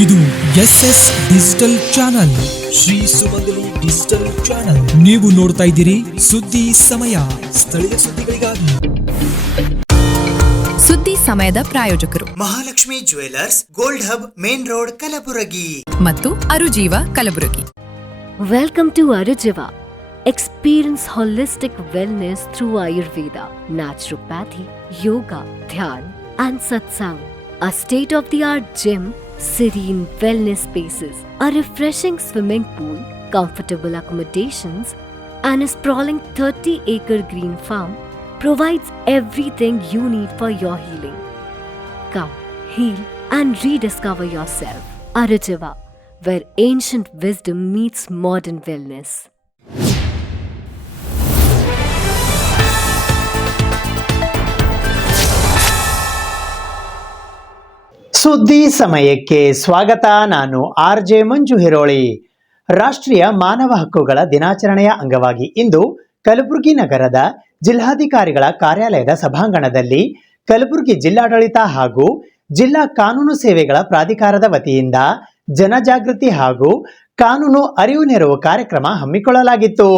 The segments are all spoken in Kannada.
ಇದು SS ಡಿಜಿಟಲ್ ಚಾನಲ್, ಶ್ರೀ ಸುಮಂಗಲಿ ಡಿಜಿಟಲ್ ಚಾನಲ್. ನೀವು ನೋಡ್ತಾ ಇದ್ದೀರಿ ಸುದ್ದಿ ಸಮಯ, ಸ್ಥಳೀಯ ಸುದ್ದಿಗಳಿಗಾಗಿ. ಸುದ್ದಿ ಸಮಯದ ಪ್ರಾಯೋಜಕರು Mahalakshmi jewellers, gold hub, main road, Kalaburagi ಮತ್ತು ಅರುಜೀವ Kalaburagi. Welcome to Arujiva. Experience holistic wellness through Ayurveda, naturopathy, yoga, dhyan, and satsang. A state-of-the-art gym, serene wellness spaces, a refreshing swimming pool, comfortable accommodations, and a sprawling 30-acre green farm provides everything you need for your healing. Come, heal, and rediscover yourself. Arujiva, where ancient wisdom meets modern wellness. ಸುದ್ದಿ ಸಮಯಕ್ಕೆ ಸ್ವಾಗತ. ನಾನು RJ ಮಂಜು ಹಿರೋಳಿ. ರಾಷ್ಟ್ರೀಯ ಮಾನವ ಹಕ್ಕುಗಳ ದಿನಾಚರಣೆಯ ಅಂಗವಾಗಿ ಇಂದು ಕಲಬುರಗಿ ನಗರದ ಜಿಲ್ಲಾಧಿಕಾರಿಗಳ ಕಾರ್ಯಾಲಯದ ಸಭಾಂಗಣದಲ್ಲಿ ಕಲಬುರಗಿ ಜಿಲ್ಲಾಡಳಿತ ಹಾಗೂ ಜಿಲ್ಲಾ ಕಾನೂನು ಸೇವೆಗಳ ಪ್ರಾಧಿಕಾರದ ವತಿಯಿಂದ ಜನಜಾಗೃತಿ ಹಾಗೂ ಕಾನೂನು ಅರಿವು ನೆರವು ಕಾರ್ಯಕ್ರಮ ಹಮ್ಮಿಕೊಳ್ಳಲಾಗಿತ್ತು.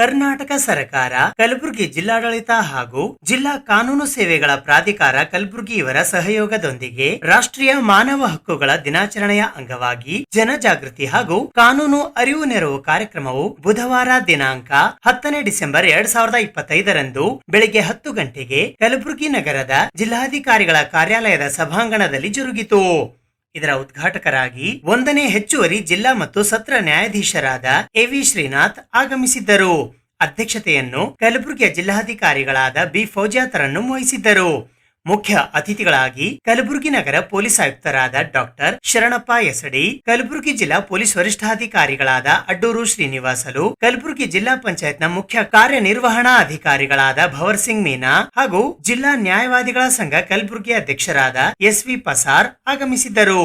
ಕರ್ನಾಟಕ ಸರ್ಕಾರ, ಕಲಬುರಗಿ ಜಿಲ್ಲಾಡಳಿತ ಹಾಗೂ ಜಿಲ್ಲಾ ಕಾನೂನು ಸೇವೆಗಳ ಪ್ರಾಧಿಕಾರ ಕಲಬುರಗಿ ಇವರ ಸಹಯೋಗದೊಂದಿಗೆ ರಾಷ್ಟ್ರೀಯ ಮಾನವ ಹಕ್ಕುಗಳ ದಿನಾಚರಣೆಯ ಅಂಗವಾಗಿ ಜನಜಾಗೃತಿ ಹಾಗೂ ಕಾನೂನು ಅರಿವು ನೆರವು ಕಾರ್ಯಕ್ರಮವು ಬುಧವಾರ ದಿನಾಂಕ 10 ಡಿಸೆಂಬರ್ 2025 ಬೆಳಿಗ್ಗೆ 10 ಗಂಟೆಗೆ ಕಲಬುರಗಿ ನಗರದ ಜಿಲ್ಲಾಧಿಕಾರಿಗಳ ಕಾರ್ಯಾಲಯದ ಸಭಾಂಗಣದಲ್ಲಿ ಜರುಗಿತು. ಇದರ ಉದ್ಘಾಟಕರಾಗಿ 1ನೇ ಹೆಚ್ಚುವರಿ ಜಿಲ್ಲಾ ಮತ್ತು ಸತ್ರ ನ್ಯಾಯಾಧೀಶರಾದ AV ಶ್ರೀನಾಥ್ ಆಗಮಿಸಿದ್ದರು. ಅಧ್ಯಕ್ಷತೆಯನ್ನು ಕಲಬುರಗಿಯ ಜಿಲ್ಲಾಧಿಕಾರಿಗಳಾದ B ಫೌಜಿಯಾತರನ್ನು ವಹಿಸಿದ್ದರು. ಮುಖ್ಯ ಅತಿಥಿಗಳಾಗಿ ಕಲಬುರಗಿ ನಗರ ಪೊಲೀಸ್ ಆಯುಕ್ತರಾದ ಡಾಕ್ಟರ್ ಶರಣಪ್ಪ ಎಸಡಿ, ಕಲಬುರಗಿ ಜಿಲ್ಲಾ ಪೊಲೀಸ್ ವರಿಷ್ಠಾಧಿಕಾರಿಗಳಾದ ಅಡ್ಡೂರು ಶ್ರೀನಿವಾಸಲು, ಕಲಬುರಗಿ ಜಿಲ್ಲಾ ಪಂಚಾಯತ್ನ ಮುಖ್ಯ ಕಾರ್ಯನಿರ್ವಹಣಾ ಅಧಿಕಾರಿಗಳಾದ ಭವರ್ ಸಿಂಗ್ ಮೀನಾ ಹಾಗೂ ಜಿಲ್ಲಾ ನ್ಯಾಯವಾದಿಗಳ ಸಂಘ ಕಲಬುರಗಿ ಅಧ್ಯಕ್ಷರಾದ SV ಪಸಾರ್ ಆಗಮಿಸಿದ್ದರು.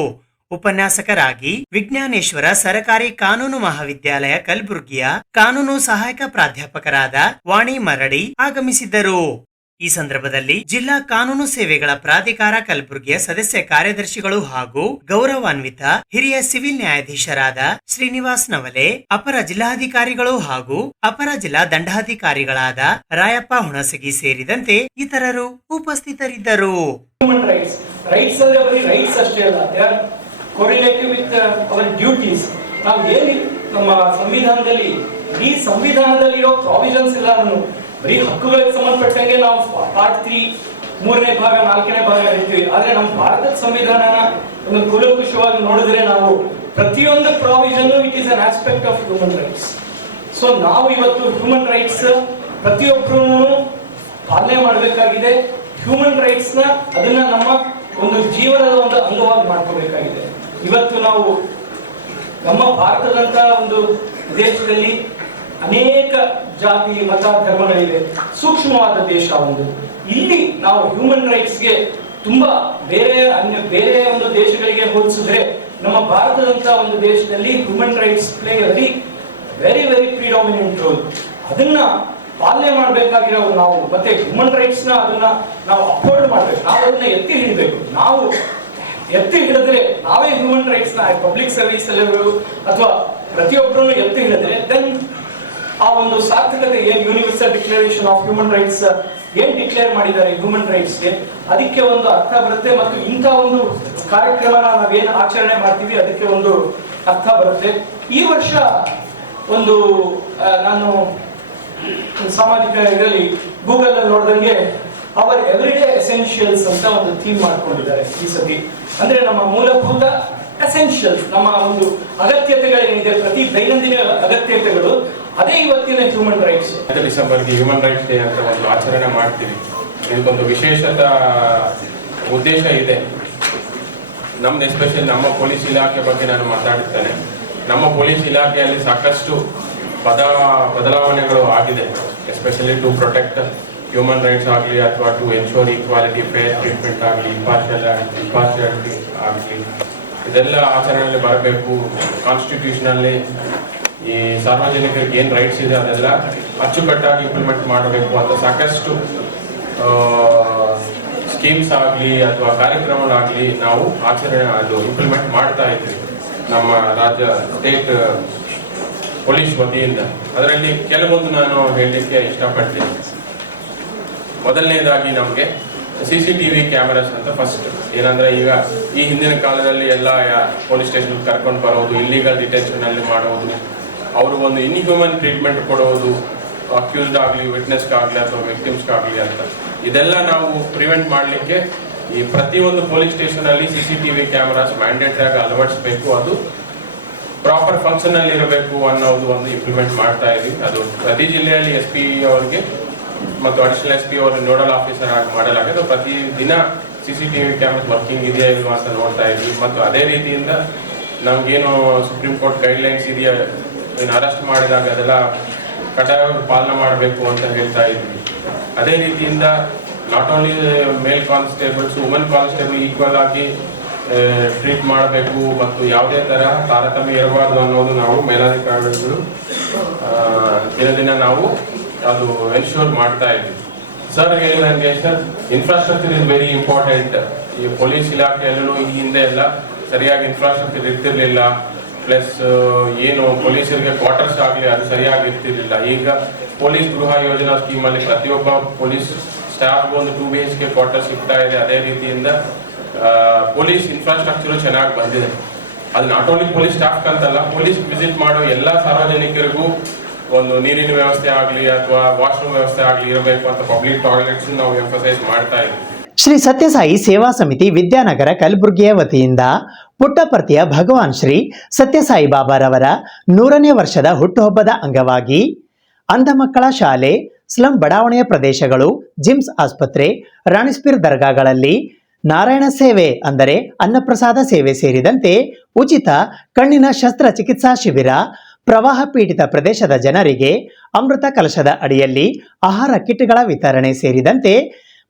ಉಪನ್ಯಾಸಕರಾಗಿ ವಿಜ್ಞಾನೇಶ್ವರ ಸರಕಾರಿ ಕಾನೂನು ಮಹಾವಿದ್ಯಾಲಯ ಕಲಬುರಗಿಯ ಕಾನೂನು ಸಹಾಯಕ ಪ್ರಾಧ್ಯಾಪಕರಾದ ವಾಣಿ ಮರಡಿ ಆಗಮಿಸಿದ್ದರು. ಈ ಸಂದರ್ಭದಲ್ಲಿ ಜಿಲ್ಲಾ ಕಾನೂನು ಸೇವೆಗಳ ಪ್ರಾಧಿಕಾರ ಕಲಬುರಗಿಯ ಸದಸ್ಯ ಕಾರ್ಯದರ್ಶಿಗಳು ಹಾಗೂ ಗೌರವಾನ್ವಿತ ಹಿರಿಯ ಸಿವಿಲ್ ನ್ಯಾಯಾಧೀಶರಾದ ಶ್ರೀನಿವಾಸ್ ನವಲೆ, ಅಪರ ಜಿಲ್ಲಾಧಿಕಾರಿಗಳು ಹಾಗೂ ಅಪರ ಜಿಲ್ಲಾ ದಂಡಾಧಿಕಾರಿಗಳಾದ ರಾಯಪ್ಪ ಹುಣಸಗಿ ಸೇರಿದಂತೆ ಇತರರು ಉಪಸ್ಥಿತರಿದ್ದರು. ರೈಟ್ಸ್ ಅಂದ್ರೆ ಬರೀ ರೈಟ್ಸ್ ಅಷ್ಟೇ ಅಲ್ಲ, they are ಕೋರಿಲೇಟಿವ್ with our duties. ನಾವು ಏನು ನಮ್ಮ ಸಂವಿಧಾನದಲ್ಲಿ ಈ ಸಂವಿಧಾನದಲ್ಲಿರೋ ಪ್ರಾವಿಷನ್ಸ್ ಎಲ್ಲಾನು ಬರೀ ಹಕ್ಕುಗಳಿಗೆ ಸಂಬಂಧಪಟ್ಟಂಗೆ ನಾವು ಪಾರ್ಟ್ 3 3ನೇ ಭಾಗ 4ನೇ ಭಾಗ ಹೇಳ್ತೀವಿ. ಆದ್ರೆ ನಮ್ಮ ಭಾರತದ ಸಂವಿಧಾನನ ಒಂದು ಕೂಲಂಕುಷವಾಗಿ ನೋಡಿದ್ರೆ ನಾವು ಪ್ರತಿಯೊಂದು provision it is an aspect of human rights. So ನಾವು ಇವತ್ತು ಹ್ಯೂಮನ್ ರೈಟ್ಸ್ ಪ್ರತಿಯೊಬ್ಬರೂ ಪಾಲನೆ ಮಾಡಬೇಕಾಗಿದೆ. ಹ್ಯೂಮನ್ ರೈಟ್ಸ್ ನ ಅದನ್ನ ನಮ್ಮ ಒಂದು ಜೀವನದ ಒಂದು ಅಂಗವಾಗಿ ಮಾಡ್ಕೋಬೇಕಾಗಿದೆ. ಇವತ್ತು ನಾವು ನಮ್ಮ ಭಾರತದಂತ ಒಂದು ದೇಶದಲ್ಲಿ ಅನೇಕ ಜಾತಿ ಮತ ಧರ್ಮಗಳಿವೆ, ಸೂಕ್ಷ್ಮವಾದ ದೇಶ ಒಂದು. ಇಲ್ಲಿ ನಾವು ಹ್ಯೂಮನ್ ರೈಟ್ಸ್ಗೆ ತುಂಬಾ ಬೇರೆ ಒಂದು ದೇಶಗಳಿಗೆ ಹೋಲಿಸಿದ್ರೆ ನಮ್ಮ ಭಾರತದಂತ ಒಂದು ದೇಶದಲ್ಲಿ human rights play very very very predominant role. ಅದನ್ನ ಪಾಲನೆ ಮಾಡಬೇಕಾಗಿರೋ ನಾವು ಮತ್ತೆ ಹ್ಯೂಮನ್ ರೈಟ್ಸ್ ನ ಅದನ್ನ ನಾವು ಅಪ್ಹೋಲ್ಡ್ ಮಾಡ್ಬೇಕು, ನಾವು ಅದನ್ನ ಎತ್ತಿ ಹಿಡಿಬೇಕು. ನಾವು ಎತ್ತಿ ಹಿಡಿದ್ರೆ ನಾವೇ ಹ್ಯೂಮನ್ ರೈಟ್ಸ್ ನ ಪಬ್ಲಿಕ್ ಸರ್ವಿಸ್ ಅಲ್ಲಿ ಅಥವಾ ಪ್ರತಿಯೊಬ್ಬರೂ ಎತ್ತಿ ಹಿಡಿದ್ರೆ ದೆನ್ ಆ ಒಂದು ಸಾರ್ಥಕತೆ ಏನ್ universal declaration of human rights ಏನ್ ಡಿಕ್ಲೇರ್ ಮಾಡಿದ್ದಾರೆ ಹ್ಯೂಮನ್ ರೈಟ್ಸ್ಗೆ, ಅದಕ್ಕೆ ಒಂದು ಅರ್ಥ ಬರುತ್ತೆ. ಮತ್ತು ಇಂಥ ಒಂದು ಕಾರ್ಯಕ್ರಮನ ನಾವೇನು ಆಚರಣೆ ಮಾಡ್ತೀವಿ ಅದಕ್ಕೆ ಒಂದು ಅರ್ಥ ಬರುತ್ತೆ. ಈ ವರ್ಷ ಒಂದು ನಾನು ಸಾಮಾಜಿಕ ಇದರಲ್ಲಿ ಗೂಗಲ್ ಅಲ್ಲಿ ನೋಡಿದಂಗೆ ಅವರ್ ಎವ್ರಿಡೇ ಎಸೆನ್ಷಿಯಲ್ಸ್ ಅಂತ ಒಂದು ಥೀಮ್ ಮಾಡ್ಕೊಂಡಿದ್ದಾರೆ ಈ ಸತಿ. ಅಂದ್ರೆ ನಮ್ಮ ಮೂಲಭೂತ ಎಸೆನ್ಷಿಯಲ್ಸ್, ನಮ್ಮ ಒಂದು ಅಗತ್ಯತೆಗಳೇನಿದೆ, ಪ್ರತಿ ದೈನಂದಿನ ಅಗತ್ಯತೆಗಳು, ಅದೇ ಇವತ್ತಿನ ಹ್ಯೂಮನ್ ರೈಟ್ಸ್. ಡಿಸೆಂಬರ್ಗೆ ಹ್ಯೂಮನ್ ರೈಟ್ಸ್ ಡೇ ಅಂತ ಒಂದು ಆಚರಣೆ ಮಾಡ್ತೀವಿ. ಇದಕ್ಕೊಂದು ವಿಶೇಷತ ಉದ್ದೇಶ ಇದೆ. ನಮ್ದು ಎಸ್ಪೆಷಲಿ ನಮ್ಮ ಪೊಲೀಸ್ ಇಲಾಖೆ ಬಗ್ಗೆ ನಾನು ಮಾತಾಡುತ್ತೇನೆ. ನಮ್ಮ ಪೊಲೀಸ್ ಇಲಾಖೆಯಲ್ಲಿ ಸಾಕಷ್ಟು ಬದಲಾವಣೆಗಳು ಆಗಿದೆ, especially to protect human rights ಆಗಲಿ ಅಥವಾ to ensure equality, fair treatment ಆಗಲಿ, ಇಂಪಾರ್ಶಿಯಾಲಿಟಿ ಆಗಲಿ, ಇದೆಲ್ಲ ಆಚರಣೆಯಲ್ಲಿ ಬರಬೇಕು. ಕಾನ್ಸ್ಟಿಟ್ಯೂಷನಲ್ಲಿ ಈ ಸಾರ್ವಜನಿಕರಿಗೆ ಏನು ರೈಟ್ಸ್ ಇದೆ ಅದೆಲ್ಲ ಅಚ್ಚುಕಟ್ಟಾಗಿ ಇಂಪ್ಲಿಮೆಂಟ್ ಮಾಡಬೇಕು ಅಂತ ಸಾಕಷ್ಟು ಸ್ಕೀಮ್ಸ್ ಆಗಲಿ ಅಥವಾ ಕಾರ್ಯಕ್ರಮಗಳಾಗಲಿ ನಾವು ಆಚರಣೆ ಅದು ಇಂಪ್ಲಿಮೆಂಟ್ ಮಾಡ್ತಾ ಇದ್ವಿ ನಮ್ಮ ರಾಜ್ಯ ಸ್ಟೇಟ್ ಪೊಲೀಸ್ ವತಿಯಿಂದ. ಅದರಲ್ಲಿ ಕೆಲವೊಂದು ನಾನು ಹೇಳಲಿಕ್ಕೆ ಇಷ್ಟಪಡ್ತೀನಿ. ಮೊದಲನೇದಾಗಿ ನಮಗೆ CCTV ಕ್ಯಾಮೆರಾಸ್ ಅಂತ ಫಸ್ಟ್. ಏನಂದ್ರೆ ಈಗ ಈ ಹಿಂದಿನ ಕಾಲದಲ್ಲಿ ಎಲ್ಲ ಪೊಲೀಸ್ ಸ್ಟೇಷನ್ ಕರ್ಕೊಂಡು ಬರೋದು, ಇಲ್ಲಿಗಲ್ ಡಿಟೆನ್ಷನ್ ಅಲ್ಲಿ ಮಾಡೋದು, ಅವ್ರಿಗೊಂದು ಇನ್ಹ್ಯೂಮನ್ ಟ್ರೀಟ್ಮೆಂಟ್ ಕೊಡೋದು, ಅಕ್ಯೂಸ್ಡ್ ಆಗಲಿ, ವಿಟ್ನೆಸ್ಗಾಗಲಿ ಅಥವಾ ವಿಕ್ಟಿಮ್ಸ್ಗಾಗಲಿ ಅಂತ. ಇದೆಲ್ಲ ನಾವು ಪ್ರಿವೆಂಟ್ ಮಾಡಲಿಕ್ಕೆ ಈ ಪ್ರತಿಯೊಂದು ಪೊಲೀಸ್ ಸ್ಟೇಷನ್ ಅಲ್ಲಿ CCTV ಕ್ಯಾಮೆರಾಸ್ ಮ್ಯಾಂಡೇಟರಿ ಆಗಿ ಅಳವಡಿಸಬೇಕು. ಅದು ಪ್ರಾಪರ್ ಫಂಕ್ಷನ್ ಅಲ್ಲಿ ಇರಬೇಕು ಅನ್ನೋದು ಒಂದು ಇಂಪ್ಲಿಮೆಂಟ್ ಮಾಡ್ತಾ ಇದೀವಿ. ಅದು ಪ್ರತಿ ಜಿಲ್ಲೆಯಲ್ಲಿ SP ಅವರಿಗೆ ಮತ್ತು ಅಡಿಷನಲ್ SP ಅವರು ನೋಡಲ್ ಆಫೀಸರ್ ಆಗಿ ಮಾಡಲಾಗಿದೆ. ಪ್ರತಿ ದಿನ CCTV ಕ್ಯಾಮೆರಾಸ್ ವರ್ಕಿಂಗ್ ಇದೆಯಾ ಇಲ್ವಾ ಅಂತ ನೋಡ್ತಾ ಇದ್ವಿ. ಮತ್ತು ಅದೇ ರೀತಿಯಿಂದ ನಮ್ಗೇನು ಸುಪ್ರೀಂ ಕೋರ್ಟ್ ಗೈಡ್ಲೈನ್ಸ್ ಇದೆಯಾ, ಏನು ಅರೆಸ್ಟ್ ಮಾಡಿದಾಗ ಅದೆಲ್ಲ ಕಡ್ಡಾಯವಾಗಿ ಪಾಲನೆ ಮಾಡಬೇಕು ಅಂತ ಹೇಳ್ತಾ ಇದ್ವಿ. ಅದೇ ರೀತಿಯಿಂದ not only male constables, women constable equal ಆಗಿ ಟ್ರೀಟ್ ಮಾಡಬೇಕು ಮತ್ತು ಯಾವುದೇ ತರ ತಾರತಮ್ಯ ಇರಬಾರ್ದು ಅನ್ನೋದು ನಾವು ಮೇಲಾಧಿಕಾರಿಗಳು ದಿನ ನಾವು ಅದು ಎನ್ಶೂರ್ ಮಾಡ್ತಾ ಇದ್ವಿ. ಸರ್ ಹೇಳಿದಂಗೆ sir, infrastructure is very important. ಈ ಪೊಲೀಸ್ ಇಲಾಖೆಯಲ್ಲೂ ಈ ಹಿಂದೆ ಎಲ್ಲ ಸರಿಯಾಗಿ ಇನ್ಫ್ರಾಸ್ಟ್ರಕ್ಚರ್ ಇರ್ತಿರ್ಲಿಲ್ಲ. ಪ್ಲಸ್ ಏನು ಪೊಲೀಸರಿಗೆ ಕ್ವಾರ್ಟರ್ಸ್ ಆಗಲಿ ಅದು ಸರಿಯಾಗಿ ಇರ್ತಿರ್ಲಿಲ್ಲ. ಈಗ ಪೊಲೀಸ್ ಗೃಹ ಯೋಜನಾ ಸ್ಕೀಮಲ್ಲಿ ಪ್ರತಿಯೊಬ್ಬ ಪೊಲೀಸ್ ಸ್ಟಾಫ್ಗೂ ಒಂದು 2 BHK ಕ್ವಾರ್ಟರ್ ಸಿಗ್ತಾ ಇದೆ. ಅದೇ ರೀತಿಯಿಂದ ಪೊಲೀಸ್ ಇನ್ಫ್ರಾಸ್ಟ್ರಕ್ಚರು ಚೆನ್ನಾಗಿ ಬಂದಿದೆ. ಅದು ನಾಟ್ ಓನ್ಲಿ ಪೊಲೀಸ್ ಸ್ಟಾಫ್ ಅಂತಲ್ಲ, ಪೊಲೀಸ್ ವಿಸಿಟ್ ಮಾಡೋ ಎಲ್ಲ ಸಾರ್ವಜನಿಕರಿಗೂ ಒಂದು ನೀರಿನ ವ್ಯವಸ್ಥೆ ಆಗಲಿ ಅಥವಾ ವಾಶ್ರೂಮ್ ವ್ಯವಸ್ಥೆ ಆಗಲಿ ಇರಬೇಕು ಅಂತ ಪಬ್ಲಿಕ್ ಟಾಯ್ಲೆಟ್ಸ್ ನಾವು ಎಂಫಸೈಸ್ ಮಾಡ್ತಾ ಇದ್ದೀವಿ. ಶ್ರೀ ಸತ್ಯಸಾಯಿ ಸೇವಾ ಸಮಿತಿ ವಿದ್ಯಾನಗರ ಕಲಬುರಗಿಯ ವತಿಯಿಂದ ಪುಟ್ಟಪರ್ತಿಯ ಭಗವಾನ್ ಶ್ರೀ ಸತ್ಯಸಾಯಿ ಬಾಬಾರವರ 100ನೇ ವರ್ಷದ ಹುಟ್ಟುಹಬ್ಬದ ಅಂಗವಾಗಿ ಅಂಧ ಮಕ್ಕಳ ಶಾಲೆ, ಸ್ಲಂ ಬಡಾವಣೆಯ ಪ್ರದೇಶಗಳು, ಜಿಮ್ಸ್ ಆಸ್ಪತ್ರೆ, ರಾಣಿಸ್ಪೀರ್ ದರ್ಗಾಗಳಲ್ಲಿ ನಾರಾಯಣ ಸೇವೆ ಅಂದರೆ ಅನ್ನಪ್ರಸಾದ ಸೇವೆ ಸೇರಿದಂತೆ ಉಚಿತ ಕಣ್ಣಿನ ಶಸ್ತ್ರಚಿಕಿತ್ಸಾ ಶಿಬಿರ, ಪ್ರವಾಹ ಪೀಡಿತ ಪ್ರದೇಶದ ಜನರಿಗೆ ಅಮೃತ ಕಲಶದ ಅಡಿಯಲ್ಲಿ ಆಹಾರ ಕಿಟ್ಗಳ ವಿತರಣೆ ಸೇರಿದಂತೆ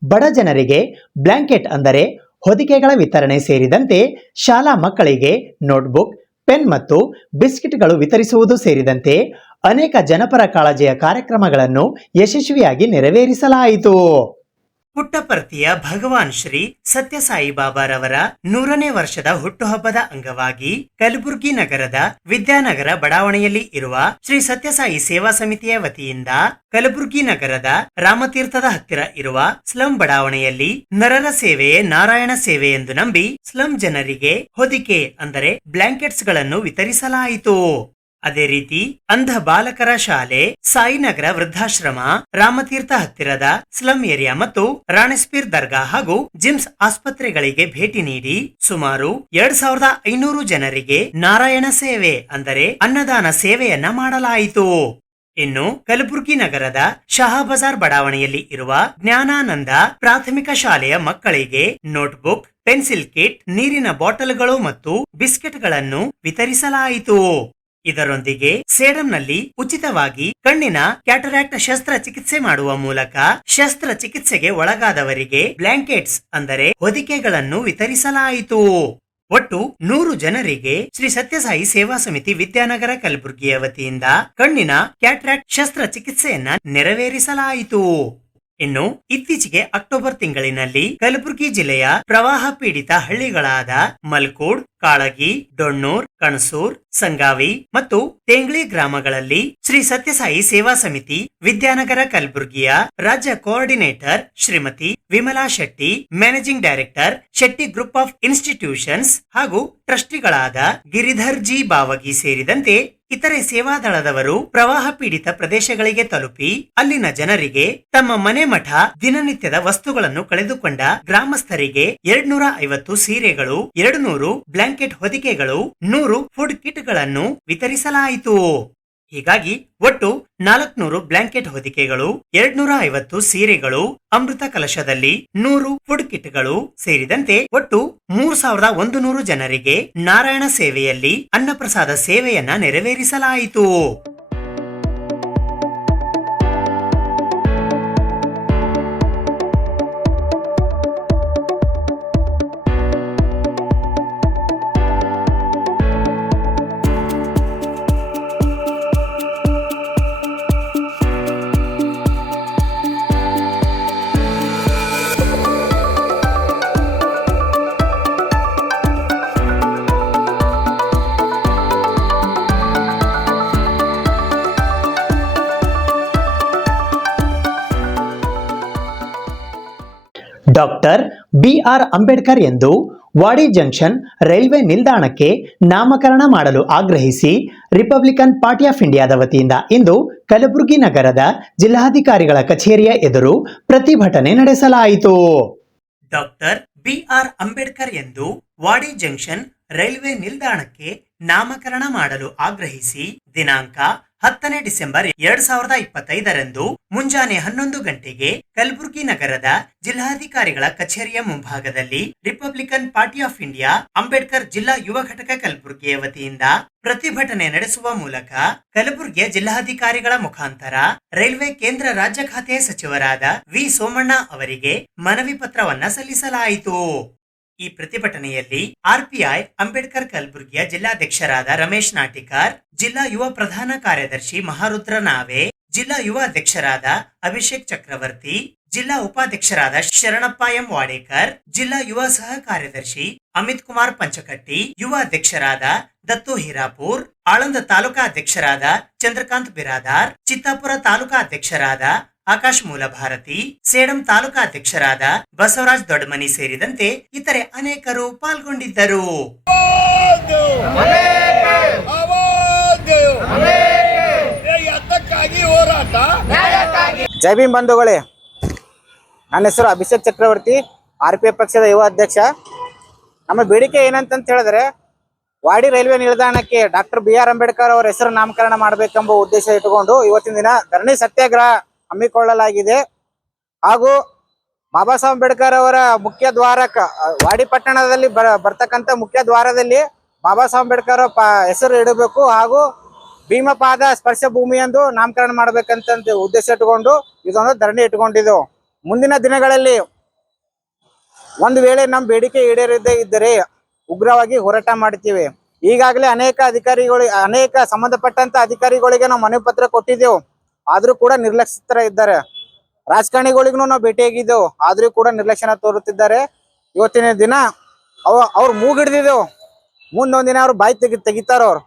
ಬಡ ಜನರಿಗೆ ಬ್ಲಾಂಕೆಟ್ ಅಂದರೆ ಹೊದಿಕೆಗಳ ವಿತರಣೆ ಸೇರಿದಂತೆ ಶಾಲಾ ಮಕ್ಕಳಿಗೆ ನೋಟ್ಬುಕ್, ಪೆನ್ ಮತ್ತು ಬಿಸ್ಕಿಟ್ಗಳು ವಿತರಿಸುವುದು ಸೇರಿದಂತೆ ಅನೇಕ ಜನಪರ ಕಾಳಜಿಯ ಕಾರ್ಯಕ್ರಮಗಳನ್ನು ಯಶಸ್ವಿಯಾಗಿ ನೆರವೇರಿಸಲಾಯಿತು. ಪುಟ್ಟಪರ್ತಿಯ ಭಗವಾನ್ ಶ್ರೀ ಸತ್ಯಸಾಯಿ ಬಾಬಾರವರ 100ನೇ ವರ್ಷದ ಹುಟ್ಟುಹಬ್ಬದ ಅಂಗವಾಗಿ ಕಲಬುರಗಿ ನಗರದ ವಿದ್ಯಾನಗರ ಬಡಾವಣೆಯಲ್ಲಿ ಇರುವ ಶ್ರೀ ಸತ್ಯಸಾಯಿ ಸೇವಾ ಸಮಿತಿಯ ವತಿಯಿಂದ ಕಲಬುರಗಿ ನಗರದ ರಾಮತೀರ್ಥದ ಹತ್ತಿರ ಇರುವ ಸ್ಲಂ ಬಡಾವಣೆಯಲ್ಲಿ ನರರ ಸೇವೆಯೇ ನಾರಾಯಣ ಸೇವೆ ಎಂದು ನಂಬಿ ಸ್ಲಂ ಜನರಿಗೆ ಹೊದಿಕೆ ಅಂದರೆ ಬ್ಲಾಂಕೆಟ್ಸ್ ಗಳನ್ನು ವಿತರಿಸಲಾಯಿತು. ಅದೇ ರೀತಿ ಅಂಧ ಬಾಲಕರ ಶಾಲೆ, ಸಾಯಿನಗರ ವೃದ್ಧಾಶ್ರಮ, ರಾಮತೀರ್ಥ ಹತ್ತಿರದ ಸ್ಲಂ ಏರಿಯಾ ಮತ್ತು ರಾಣಿಸ್ಪೀರ್ ದರ್ಗಾ ಹಾಗೂ ಜಿಮ್ಸ್ ಆಸ್ಪತ್ರೆಗಳಿಗೆ ಭೇಟಿ ನೀಡಿ ಸುಮಾರು 2500 ಜನರಿಗೆ ನಾರಾಯಣ ಸೇವೆ ಅಂದರೆ ಅನ್ನದಾನ ಸೇವೆಯನ್ನ ಮಾಡಲಾಯಿತು. ಇನ್ನು ಕಲಬುರಗಿ ನಗರದ ಶಹಾಬಜಾರ್ ಬಡಾವಣೆಯಲ್ಲಿ ಇರುವ ಜ್ಞಾನಾನಂದ ಪ್ರಾಥಮಿಕ ಶಾಲೆಯ ಮಕ್ಕಳಿಗೆ ನೋಟ್ಬುಕ್, ಪೆನ್ಸಿಲ್ ಕಿಟ್, ನೀರಿನ ಬಾಟಲ್ಗಳು ಮತ್ತು ಬಿಸ್ಕೆಟ್ಗಳನ್ನು ವಿತರಿಸಲಾಯಿತು. ಇದರೊಂದಿಗೆ ಸೇಡಂನಲ್ಲಿ ಉಚಿತವಾಗಿ ಕಣ್ಣಿನ ಕ್ಯಾಟರಾಕ್ಟ್ ಶಸ್ತ್ರಚಿಕಿತ್ಸೆ ಮಾಡುವ ಮೂಲಕ ಶಸ್ತ್ರಚಿಕಿತ್ಸೆಗೆ ಒಳಗಾದವರಿಗೆ ಬ್ಲಾಂಕೆಟ್ಸ್ ಅಂದರೆ ಹೊದಿಕೆಗಳನ್ನು ವಿತರಿಸಲಾಯಿತು. ಒಟ್ಟು 100 ಜನರಿಗೆ ಶ್ರೀ ಸತ್ಯಸಾಯಿ ಸೇವಾ ಸಮಿತಿ ವಿದ್ಯಾನಗರ ಕಲಬುರಗಿಯ ವತಿಯಿಂದ ಕಣ್ಣಿನ ಕ್ಯಾಟರಾಕ್ಟ್ ಶಸ್ತ್ರಚಿಕಿತ್ಸೆಯನ್ನ ನೆರವೇರಿಸಲಾಯಿತು. ಇನ್ನು ಇತ್ತೀಚೆಗೆ ಅಕ್ಟೋಬರ್ ತಿಂಗಳಿನಲ್ಲಿ ಕಲಬುರಗಿ ಜಿಲ್ಲೆಯ ಪ್ರವಾಹ ಪೀಡಿತ ಹಳ್ಳಿಗಳಾದ ಮಲ್ಕೂಡ್, ಕಾಳಗಿ, ಡೊಣ್ಣೂರ್, ಕಣಸೂರ್, ಸಂಗಾವಿ ಮತ್ತು ತೇಂಗ್ಳಿ ಗ್ರಾಮಗಳಲ್ಲಿ ಶ್ರೀ ಸತ್ಯಸಾಯಿ ಸೇವಾ ಸಮಿತಿ ವಿದ್ಯಾನಗರ ಕಲಬುರಗಿಯ ರಾಜ್ಯ coordinator Shrimati Vimala Shetty, managing director Shetty group of institutions ಹಾಗೂ ಟ್ರಸ್ಟಿಗಳಾದ ಗಿರಿಧರ್ ಜಿ ಬಾವಗಿ ಸೇರಿದಂತೆ ಇತರೆ ಸೇವಾದಳದವರು ಪ್ರವಾಹ ಪೀಡಿತ ಪ್ರದೇಶಗಳಿಗೆ ತಲುಪಿ ಅಲ್ಲಿನ ಜನರಿಗೆ ತಮ್ಮ ಮನೆ ಮಠ ದಿನನಿತ್ಯದ ವಸ್ತುಗಳನ್ನು ಕಳೆದುಕೊಂಡ ಗ್ರಾಮಸ್ಥರಿಗೆ 250 ಸೀರೆಗಳು, 200 ಬ್ಲಾಂಕೆಟ್ ಹೊದಿಕೆಗಳು, 100 ಫುಡ್ ಕಿಟ್ ಗಳನ್ನು ವಿತರಿಸಲಾಯಿತು. ಹೀಗಾಗಿ ಒಟ್ಟು 400 ಬ್ಲಾಂಕೆಟ್ ಹೊದಿಕೆಗಳು, 250 ಸೀರೆಗಳು, ಅಮೃತ ಕಲಶದಲ್ಲಿ 100 ಫುಡ್ ಕಿಟ್ಗಳು ಸೇರಿದಂತೆ ಒಟ್ಟು 3100 ಜನರಿಗೆ ನಾರಾಯಣ ಸೇವೆಯಲ್ಲಿ ಅನ್ನಪ್ರಸಾದ ಸೇವೆಯನ್ನ ನೆರವೇರಿಸಲಾಯಿತು. ಡಾಕ್ಟರ್ ಬಿಆರ್ ಅಂಬೇಡ್ಕರ್ ಎಂದು ವಾಡಿ ಜಂಕ್ಷನ್ ರೈಲ್ವೆ ನಿಲ್ದಾಣಕ್ಕೆ ನಾಮಕರಣ ಮಾಡಲು ಆಗ್ರಹಿಸಿ ರಿಪಬ್ಲಿಕನ್ ಪಾರ್ಟಿ ಆಫ್ ಇಂಡಿಯಾದ ವತಿಯಿಂದ ಇಂದು ಕಲಬುರಗಿ ನಗರದ ಜಿಲ್ಲಾಧಿಕಾರಿಗಳ ಕಚೇರಿಯ ಎದುರು ಪ್ರತಿಭಟನೆ ನಡೆಸಲಾಯಿತು. ಡಾಕ್ಟರ್ ಬಿಆರ್ ಅಂಬೇಡ್ಕರ್ ಎಂದು ವಾಡಿ ಜಂಕ್ಷನ್ ರೈಲ್ವೆ ನಿಲ್ದಾಣಕ್ಕೆ ನಾಮಕರಣ ಮಾಡಲು ಆಗ್ರಹಿಸಿ ದಿನಾಂಕ 10 ಡಿಸೆಂಬರ್ 2025 ಮುಂಜಾನೆ 11 ಗಂಟೆಗೆ ಕಲಬುರಗಿ ನಗರದ ಜಿಲ್ಲಾಧಿಕಾರಿಗಳ ಕಚೇರಿಯ ಮುಂಭಾಗದಲ್ಲಿ Republican party of India Ambedkar ಜಿಲ್ಲಾ ಯುವ ಘಟಕ ಕಲಬುರಗಿಯ ವತಿಯಿಂದ ಪ್ರತಿಭಟನೆ ನಡೆಸುವ ಮೂಲಕ ಕಲಬುರಗಿಯ ಜಿಲ್ಲಾಧಿಕಾರಿಗಳ ಮುಖಾಂತರ ರೈಲ್ವೆ ಕೇಂದ್ರ ರಾಜ್ಯ ಖಾತೆ ಸಚಿವರಾದ ವಿ ಸೋಮಣ್ಣ ಅವರಿಗೆ ಮನವಿ ಪತ್ರವನ್ನ ಸಲ್ಲಿಸಲಾಯಿತು. ಈ ಪ್ರತಿಭಟನೆಯಲ್ಲಿ ಆರ್ಪಿಐ ಅಂಬೇಡ್ಕರ್ ಕಲಬುರಗಿಯ ಜಿಲ್ಲಾಧ್ಯಕ್ಷರಾದ ರಮೇಶ್ ನಾಟಿಕರ್, ಜಿಲ್ಲಾ ಯುವ ಪ್ರಧಾನ ಕಾರ್ಯದರ್ಶಿ ಮಹಾರುದ್ರ ನಾವೆ, ಜಿಲ್ಲಾ ಯುವ ಅಧ್ಯಕ್ಷರಾದ ಅಭಿಷೇಕ್ ಚಕ್ರವರ್ತಿ, ಜಿಲ್ಲಾ ಉಪಾಧ್ಯಕ್ಷರಾದ ಶರಣಪ್ಪ ಎಂ ವಾಡೇಕರ್, ಜಿಲ್ಲಾ ಯುವ ಸಹ ಕಾರ್ಯದರ್ಶಿ ಅಮಿತ್ ಕುಮಾರ್ ಪಂಚಕಟ್ಟಿ, ಯುವ ಅಧ್ಯಕ್ಷರಾದ ದತ್ತು ಹಿರಾಪುರ್, ಆಳಂದ ತಾಲೂಕಾ ಅಧ್ಯಕ್ಷರಾದ ಚಂದ್ರಕಾಂತ್ ಬಿರಾದಾರ್, ಚಿತ್ತಾಪುರ ತಾಲೂಕಾ ಅಧ್ಯಕ್ಷರಾದ ಆಕಾಶ್ ಮೂಲ ಭಾರತಿ, ಸೇಡಂ ತಾಲೂಕಾ ಅಧ್ಯಕ್ಷರಾದ ಬಸವರಾಜ್ ದೊಡ್ಡಮನಿ ಸೇರಿದಂತೆ ಇತರೆ ಅನೇಕರು ಪಾಲ್ಗೊಂಡಿದ್ದರು. ಜೈ ಭೀಮ್ ಬಂಧುಗಳೇ, ನನ್ನ ಹೆಸರು ಅಭಿಷೇಕ್ ಚಕ್ರವರ್ತಿ, ಆರ್ಪಿಎಫ್ ಪಕ್ಷದ ಯುವ ಅಧ್ಯಕ್ಷ. ನಮ್ಮ ಬೇಡಿಕೆ ಏನಂತ ಹೇಳಿದ್ರೆ, ವಾಡಿ ರೈಲ್ವೆ ನಿಲ್ದಾಣಕ್ಕೆ ಡಾಕ್ಟರ್ ಬಿಆರ್ ಅಂಬೇಡ್ಕರ್ ಅವರ ಹೆಸರು ನಾಮಕರಣ ಮಾಡಬೇಕೆಂಬ ಉದ್ದೇಶ ಇಟ್ಟುಕೊಂಡು ಇವತ್ತಿನ ದಿನ ಧರಣಿ ಸತ್ಯಾಗ್ರಹ ಹಮ್ಮಿಕೊಳ್ಳಲಾಗಿದೆ. ಹಾಗೂ ಬಾಬಾ ಸಾಹೇಬ್ ಅಂಬೇಡ್ಕರ್ ಅವರ ಮುಖ್ಯ ದ್ವಾರಕ ವಾಡಿ ಪಟ್ಟಣದಲ್ಲಿ ಬರ್ತಕ್ಕಂಥ ಮುಖ್ಯ ದ್ವಾರದಲ್ಲಿ ಬಾಬಾ ಸಾಹೇಬ್ ಅಂಬೇಡ್ಕರ್ ಹೆಸರು ಇಡಬೇಕು ಹಾಗೂ ಭೀಮಪಾದ ಸ್ಪರ್ಶ ಭೂಮಿ ಎಂದು ನಾಮಕರಣ ಮಾಡಬೇಕಂತ ಉದ್ದೇಶ ಇಟ್ಟುಕೊಂಡು ಇದೊಂದು ಧರಣಿ ಇಟ್ಟುಕೊಂಡಿದ್ದೆವು. ಮುಂದಿನ ದಿನಗಳಲ್ಲಿ ಒಂದು ವೇಳೆ ನಮ್ಮ ಬೇಡಿಕೆ ಈಡೇರದೇ ಇದ್ದರೆ ಉಗ್ರವಾಗಿ ಹೋರಾಟ ಮಾಡ್ತೀವಿ. ಈಗಾಗಲೇ ಅನೇಕ ಸಂಬಂಧಪಟ್ಟಂತ ಅಧಿಕಾರಿಗಳಿಗೆ ನಾವು ಮನವಿ ಪತ್ರ ಕೊಟ್ಟಿದ್ದೆವು, ಆದ್ರೂ ಕೂಡ ನಿರ್ಲಕ್ಷಿತರ ಇದ್ದಾರೆ. ರಾಜಕಾರಣಿಗಳಿಗೂ ನಾವು ಭೇಟಿಯಾಗಿದ್ದೆವು, ಆದ್ರೂ ಕೂಡ ನಿರ್ಲಕ್ಷ್ಯನ ತೋರುತ್ತಿದ್ದಾರೆ. ಇವತ್ತಿನ ದಿನ ಅವ್ರು ಮೂಗಿಡ್ದಿದ್ದೆವು, ಮುಂದೊಂದ್ ದಿನ ಅವ್ರು ಬಾಯಿ ತೆಗಿತಾರ. ಅವ್ರು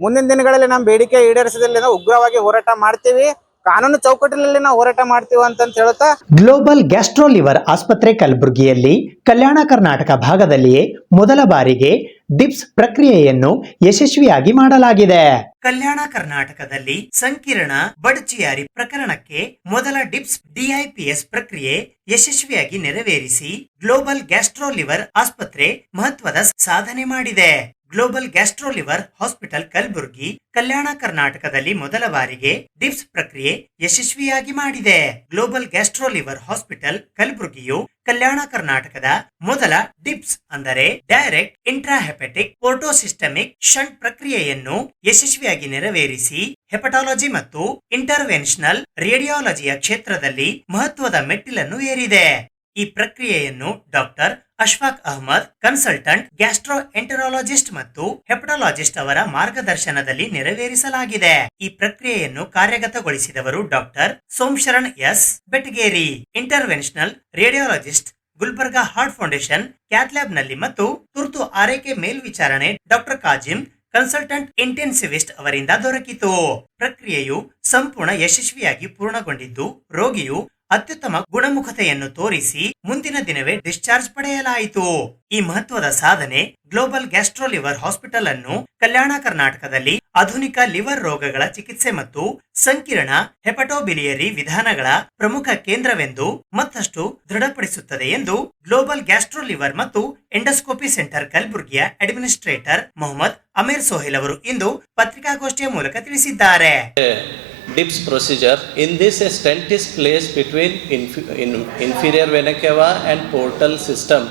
ಮುಂದಿನ ದಿನಗಳಲ್ಲಿ ನಮ್ಮ ಬೇಡಿಕೆ ಈಡೇರಿಸದಲ್ಲಿ ನಾವು ಉಗ್ರವಾಗಿ ಹೋರಾಟ ಮಾಡ್ತೀವಿ, ಕಾನೂನು ಚೌಕಟ್ಟಿನಲ್ಲಿ ನಾವು ಹೋರಾಟ ಮಾಡ್ತೀವಿ ಅಂತ ಹೇಳುತ್ತಾ, ಗ್ಲೋಬಲ್ ಗ್ಯಾಸ್ಟ್ರೋ ಲಿವರ್ ಆಸ್ಪತ್ರೆ ಕಲಬುರಗಿಯಲ್ಲಿ ಕಲ್ಯಾಣ ಕರ್ನಾಟಕ ಭಾಗದಲ್ಲಿಯೇ ಮೊದಲ ಬಾರಿಗೆ ಡಿಪ್ಸ್ ಪ್ರಕ್ರಿಯೆಯನ್ನು ಯಶಸ್ವಿಯಾಗಿ ಮಾಡಲಾಗಿದೆ. ಕಲ್ಯಾಣ ಕರ್ನಾಟಕದಲ್ಲಿ ಸಂಕೀರ್ಣ ಬಡ್ಚಿಯಾರಿ ಪ್ರಕರಣಕ್ಕೆ ಮೊದಲ ಡಿಪ್ಸ್ ಡಿಐಪಿಎಸ್ ಪ್ರಕ್ರಿಯೆ ಯಶಸ್ವಿಯಾಗಿ ನೆರವೇರಿಸಿ ಗ್ಲೋಬಲ್ ಗ್ಯಾಸ್ಟ್ರೋ ಲಿವರ್ ಆಸ್ಪತ್ರೆ ಮಹತ್ವದ ಸಾಧನೆ ಮಾಡಿದೆ. Global gastro liver hospital Kalaburagi Kalyana ಕರ್ನಾಟಕದಲ್ಲಿ ಮೊದಲ ಬಾರಿಗೆ ಡಿಪ್ಸ್ ಪ್ರಕ್ರಿಯೆ ಯಶಸ್ವಿಯಾಗಿ ಮಾಡಿದೆ. ಗ್ಲೋಬಲ್ ಗ್ಯಾಸ್ಟ್ರೋ ಲಿವರ್ ಹಾಸ್ಪಿಟಲ್ ಕಲಬುರಗಿಯು ಕಲ್ಯಾಣ ಕರ್ನಾಟಕದ ಮೊದಲ ಡಿಪ್ಸ್ ಅಂದರೆ ಡೈರೆಕ್ಟ್ ಇಂಟ್ರಾಹೆಪಟಿಕ್ ಪೋರ್ಟೋಸಿಸ್ಟಮಿಕ್ ಶಂಟ್ ಪ್ರಕ್ರಿಯೆಯನ್ನು ಯಶಸ್ವಿಯಾಗಿ ನೆರವೇರಿಸಿ ಹೆಪಟಾಲಜಿ ಮತ್ತು ಇಂಟರ್ವೆನ್ಷನಲ್ ರೇಡಿಯಾಲಜಿಯ ಕ್ಷೇತ್ರದಲ್ಲಿ ಮಹತ್ವದ ಮೆಟ್ಟಿಲನ್ನು ಏರಿದೆ. ಈ ಪ್ರಕ್ರಿಯೆಯನ್ನು doctor Ashfaq Ahmad, consultant gastroenterologist ಮತ್ತು ಹೆಪಟಾಲಜಿಸ್ಟ್ ಅವರ ಮಾರ್ಗದರ್ಶನದಲ್ಲಿ ನೆರವೇರಿಸಲಾಗಿದೆ. ಈ ಪ್ರಕ್ರಿಯೆಯನ್ನು ಕಾರ್ಯಗತಗೊಳಿಸಿದವರು doctor Somasharan S Betageri, interventional radiologist, Gulbarga heart foundation cath lab ನಲ್ಲಿ ಮತ್ತು ತುರ್ತು ಆರೈಕೆ ಮೇಲ್ವಿಚಾರಣೆ ಡಾಕ್ಟರ್ ಕಾಜಿಂ, ಕನ್ಸಲ್ಟೆಂಟ್ ಇಂಟೆನ್ಸಿವಿಸ್ಟ್ ಅವರಿಂದ ದೊರಕಿತು. ಪ್ರಕ್ರಿಯೆಯು ಸಂಪೂರ್ಣ ಯಶಸ್ವಿಯಾಗಿ ಪೂರ್ಣಗೊಂಡಿದ್ದು ರೋಗಿಯು ಅತ್ಯುತ್ತಮ ಗುಣಮುಖತೆಯನ್ನು ತೋರಿಸಿ ಮುಂದಿನ ದಿನವೇ ಡಿಸ್ಚಾರ್ಜ್ ಪಡೆಯಲಾಯಿತು. ಈ ಮಹತ್ವದ ಸಾಧನೆ ಗ್ಲೋಬಲ್ ಗ್ಯಾಸ್ಟ್ರೋ ಲಿವರ್ ಹಾಸ್ಪಿಟಲ್ ಅನ್ನು ಕಲ್ಯಾಣ ಕರ್ನಾಟಕದಲ್ಲಿ ಆಧುನಿಕ ಲಿವರ್ ರೋಗಗಳ ಚಿಕಿತ್ಸೆ ಮತ್ತು ಸಂಕೀರ್ಣ ಹೆಪಟೋಬಿಲಿಯರಿ ವಿಧಾನಗಳ ಪ್ರಮುಖ ಕೇಂದ್ರವೆಂದು ಮತ್ತಷ್ಟು ದೃಢಪಡಿಸುತ್ತದೆ ಎಂದು ಗ್ಲೋಬಲ್ ಗ್ಯಾಸ್ಟ್ರೋ ಲಿವರ್ ಮತ್ತು ಎಂಡೋಸ್ಕೋಪಿ ಸೆಂಟರ್ ಕಲಬುರಗಿಯ ಅಡ್ಮಿನಿಸ್ಟ್ರೇಟರ್ ಮೊಹಮ್ಮದ್ ಅಮೀರ್ ಸೋಹಿಲ್ ಅವರು ಇಂದು ಪತ್ರಿಕಾಗೋಷ್ಠಿಯ ಮೂಲಕ ತಿಳಿಸಿದ್ದಾರೆ. DIPS procedure. In this, a stent is placed between inferior vena cava and portal system,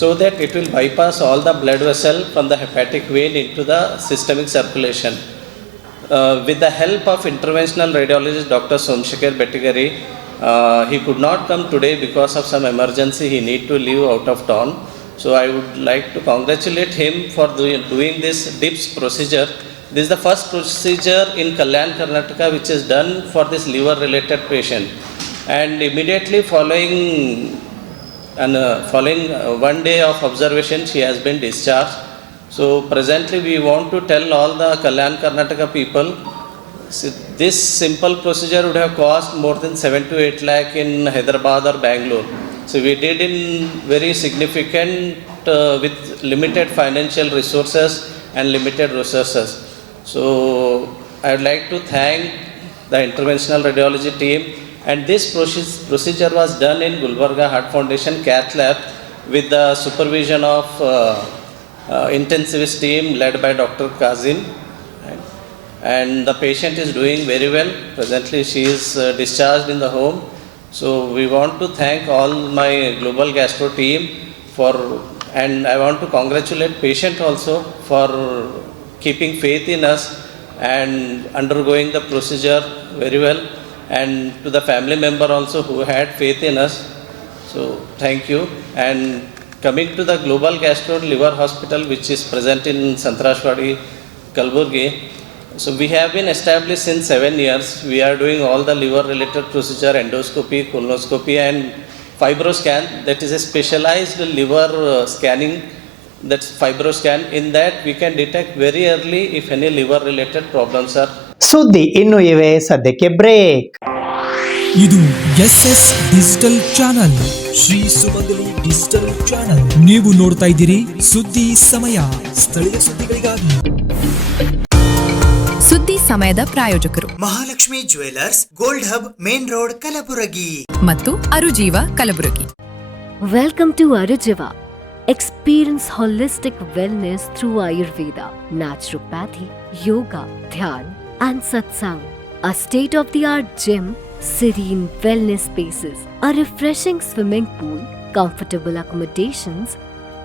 so that it will bypass all the blood vessel from the hepatic vein into the systemic circulation. With the help of interventional radiologist Dr. Somshekar Betigari, he could not come today because of some emergency. He need to leave out of town. So I would like to congratulate him for doing this DIPS procedure. This is the first procedure in Kalyan, Karnataka which is done for this liver related patient, and immediately following 1 day of observation she has been discharged. So presently we want to tell all the Kalyan, Karnataka people, this simple procedure would have cost more than 7 to 8 lakh in Hyderabad or Bangalore. So we did in very significant with limited financial resources and limited resources. So I would like to thank the interventional radiology team, and this procedure was done in Gulbarga Heart Foundation Cath Lab with the supervision of intensivist team led by Dr. Kazim. Right? And the patient is doing very well. Presently she is discharged in the home. So we want to thank all my Global Gastro team and I want to congratulate patient also for keeping faith in us and undergoing the procedure very well, and to the family member also who had faith in us. So thank you. And coming to the Global Gastro Liver Hospital, which is present in Santrashwadi, Kalburgi. So we have been established since 7 years. We are doing all the liver related procedure, endoscopy, colonoscopy and fibroscan. That is a specialized liver scanning. That's fibroscan. In that we can detect very early if any liver related problems are. ಸುದ್ದಿ ಇನ್ನು ಇವೆ, ಸದ್ಯಕ್ಕೆ ಬ್ರೇಕ್. ಇದು SS ಡಿಜಿಟಲ್ ಚಾನಲ್, ಶ್ರೀ ಸುಮಂಗಲಿ ಡಿಜಿಟಲ್ ಚಾನಲ್. ನೀವು ನೋಡ್ತಾ ಇದ್ದೀರಿ ಸುದ್ದಿ ಸಮಯ, ಸ್ಥಳೀಯ ಸುದ್ದಿಗಳಿಗಾಗಿ. ಸುದ್ದಿ ಸಮಯದ ಪ್ರಾಯೋಜಕರು Mahalakshmi jewellers, gold hub, main road, Kalaburagi ಮತ್ತು ಅರುಜೀವ Kalaburagi. Welcome to Arujiva. Experience holistic wellness through Ayurveda, naturopathy, yoga, dhyan, and satsang. A state-of-the-art gym, serene wellness spaces, a refreshing swimming pool, comfortable accommodations,